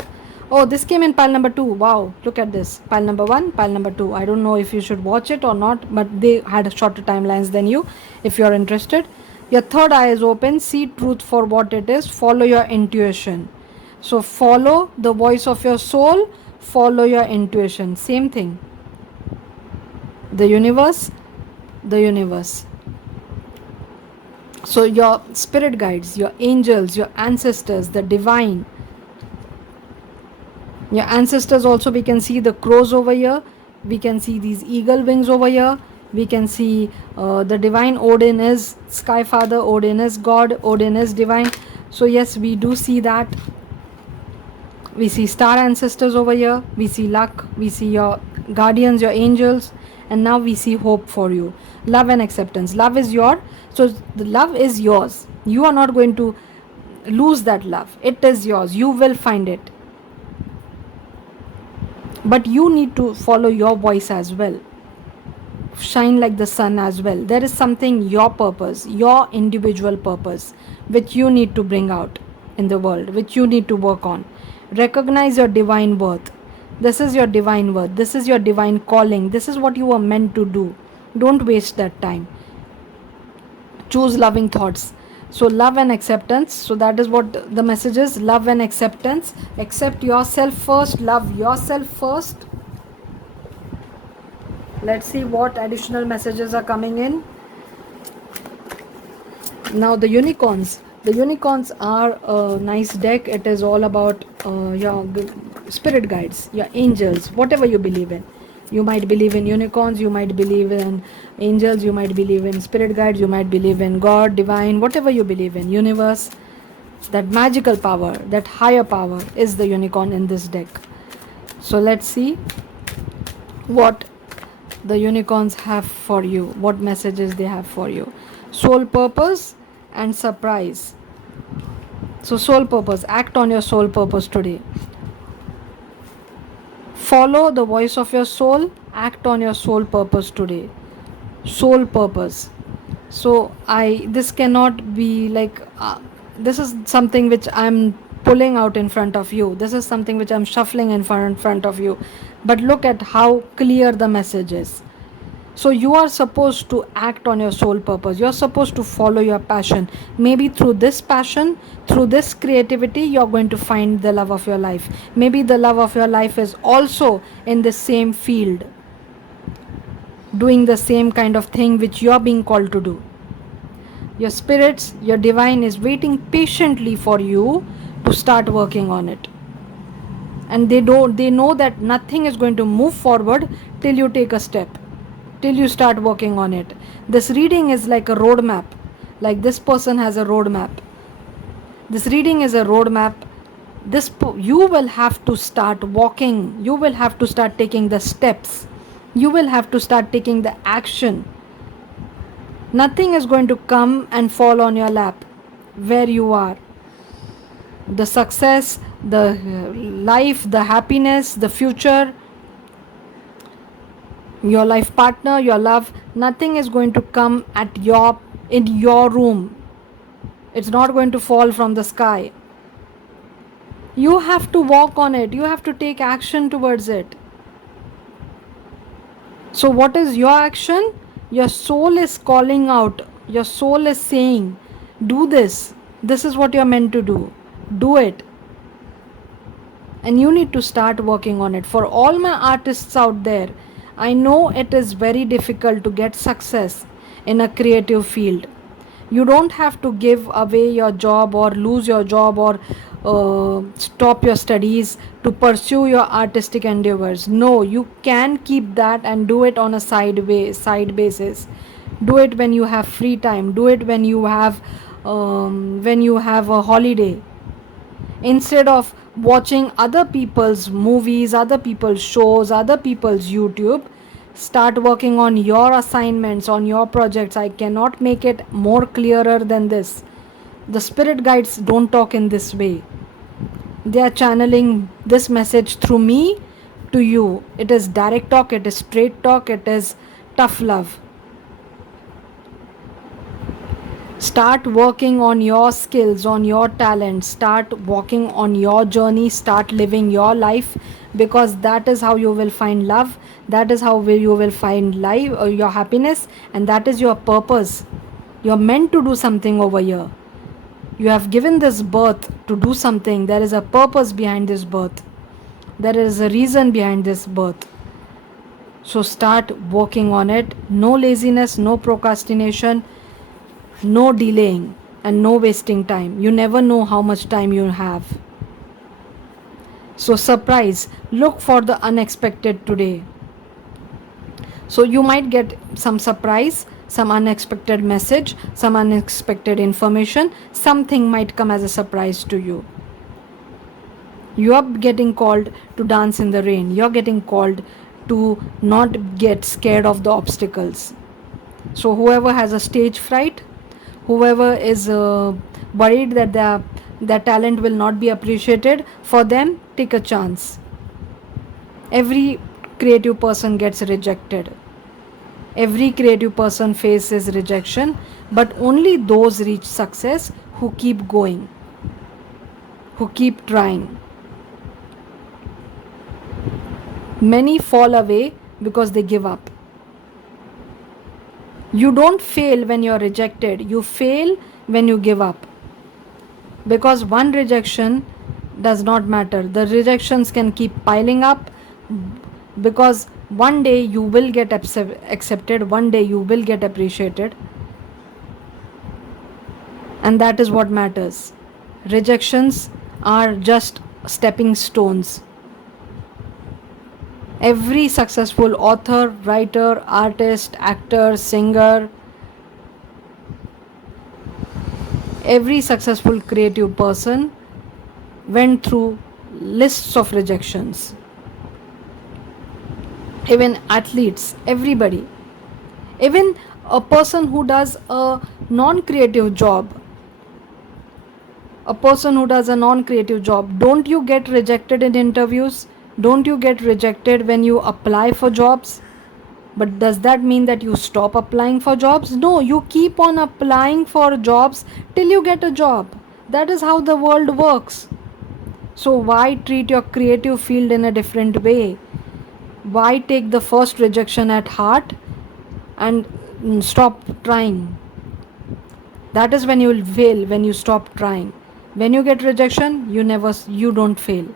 Oh, this came in pile number 2. Wow, look at this. Pile number 1, pile number 2. I don't know if you should watch it or not, but they had shorter timelines than you. If you're interested, your third eye is open. See truth for what it is. Follow your intuition. So follow the voice of your soul. Follow your intuition. Same thing. The universe. So your spirit guides, your angels, your ancestors, the divine. Your ancestors also, we can see the crows over here. We can see these eagle wings over here. We can see the divine. Odin is Sky Father. Odin is God. Odin is divine. So yes, we do see that. We see star ancestors over here. We see luck. We see your guardians, your angels. And now we see hope for you. Love and acceptance. Love is yours. So the love is yours. You are not going to lose that love. It is yours. You will find it. But you need to follow your voice as well. shine like the sun as well. There is something, your purpose, your individual purpose, which you need to bring out in the world, which you need to work on. Recognize your divine worth. This is your divine worth. This is your divine calling. This is what you are meant to do. Don't waste that time. Choose loving thoughts. So love and acceptance. So that is what the message is. Love and acceptance. Accept yourself first. Love yourself first. Let's see what additional messages are coming in. Now the unicorns. The unicorns are a nice deck. It is all about your spirit guides, your angels, whatever you believe in. You might believe in unicorns, you might believe in angels, you might believe in spirit guides, you might believe in God, divine, whatever you believe in, universe. That magical power, that higher power is the unicorn in this deck. So let's see what the unicorns have for you, what messages they have for you. Soul purpose and surprise. So soul purpose, act on your soul purpose today. Follow the voice of your soul, act on your soul purpose today. Soul purpose. So this cannot be like this is something which I'm pulling out in front of you. This is something which I'm shuffling in front of you. But look at how clear the message is. So you are supposed to act on your soul purpose. You're supposed to follow your passion. Maybe through this passion, through this creativity, you're going to find the love of your life. Maybe the love of your life is also in the same field, doing the same kind of thing which you're being called to do. Your spirits, your divine is waiting patiently for you to start working on it. And they know that nothing is going to move forward till you take a step, till you start working on it. This reading is like a roadmap. Like this person has a roadmap. This reading is a roadmap. You will have to start walking. You will have to start taking the steps. You will have to start taking the action. Nothing is going to come and fall on your lap where you are. The success, the life, the happiness, the future, your life partner, your love, nothing is going to come in your room. It's not going to fall from the sky. You have to walk on it. You have to take action towards it. So what is your action? Your soul is calling out. Your soul is saying, do this. This is what you're meant to do. Do it. And you need to start working on it. For all my artists out there, I know it is very difficult to get success in a creative field. You don't have to give away your job or lose your job or stop your studies to pursue your artistic endeavors. No, you can keep that and do it on a side basis. Do it when you have free time. Do it when you have a holiday. Instead of watching other people's movies, other people's shows, other people's YouTube, start working on your assignments, on your projects. I cannot make it more clearer than this. The spirit guides don't talk in this way. They are channeling this message through me to you. It is direct talk, it is straight talk, it is tough love. Start working on your skills, on your talents. Start walking on your journey. Start living your life, because that is how you will find love. That is how you will find life, your happiness, and that is your purpose. You're meant to do something over here. You have given this birth to do something. There is a purpose behind this birth. There is a reason behind this birth. So start working on it. No laziness, no procrastination, no delaying, and no wasting time. You never know how much time you have. So surprise. Look for the unexpected today. So you might get some surprise, some unexpected message, some unexpected information. Something might come as a surprise to you. You are getting called to dance in the rain. You are getting called to not get scared of the obstacles. So whoever has a stage fright, whoever is worried that their talent will not be appreciated, for them, take a chance. Every creative person gets rejected. Every creative person faces rejection, but only those reach success who keep going, who keep trying. Many fall away because they give up. You don't fail when you're rejected, you fail when you give up. Because one rejection does not matter. The rejections can keep piling up, because one day you will get accepted, one day you will get appreciated, and that is what matters. Rejections are just stepping stones. Every successful author, writer, artist, actor, singer, every successful creative person went through lists of rejections. Even athletes, everybody, even a person who does a non-creative job, don't you get rejected in interviews? Don't you get rejected when you apply for jobs? But does that mean that you stop applying for jobs? No, you keep on applying for jobs till you get a job. That is how the world works. So why treat your creative field in a different way? Why take the first rejection at heart and stop trying? That is when you will fail, when you stop trying. When you get rejection, you don't fail.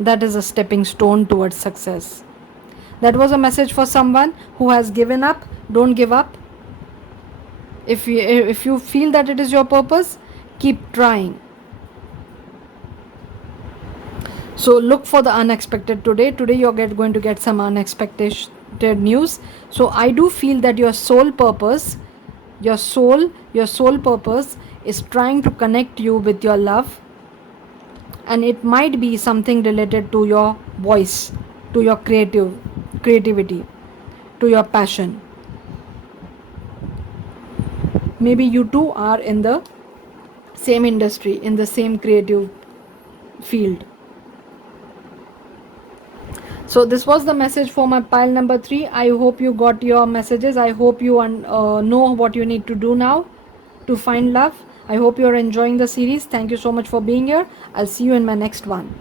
That is a stepping stone towards success. That was a message for someone who has given up. Don't give up. If you feel that it is your purpose, keep trying. So look for the unexpected today. Today you're going to get some unexpected news. So I do feel that your soul purpose is trying to connect you with your love, and it might be something related to your voice, to your creativity, to your passion. Maybe you too are in the same industry, in the same creative field. So this was the message for my pile number 3. I hope you got your messages. I hope you know what you need to do now to find love. I hope you're enjoying the series. Thank you so much for being here. I'll see you in my next one.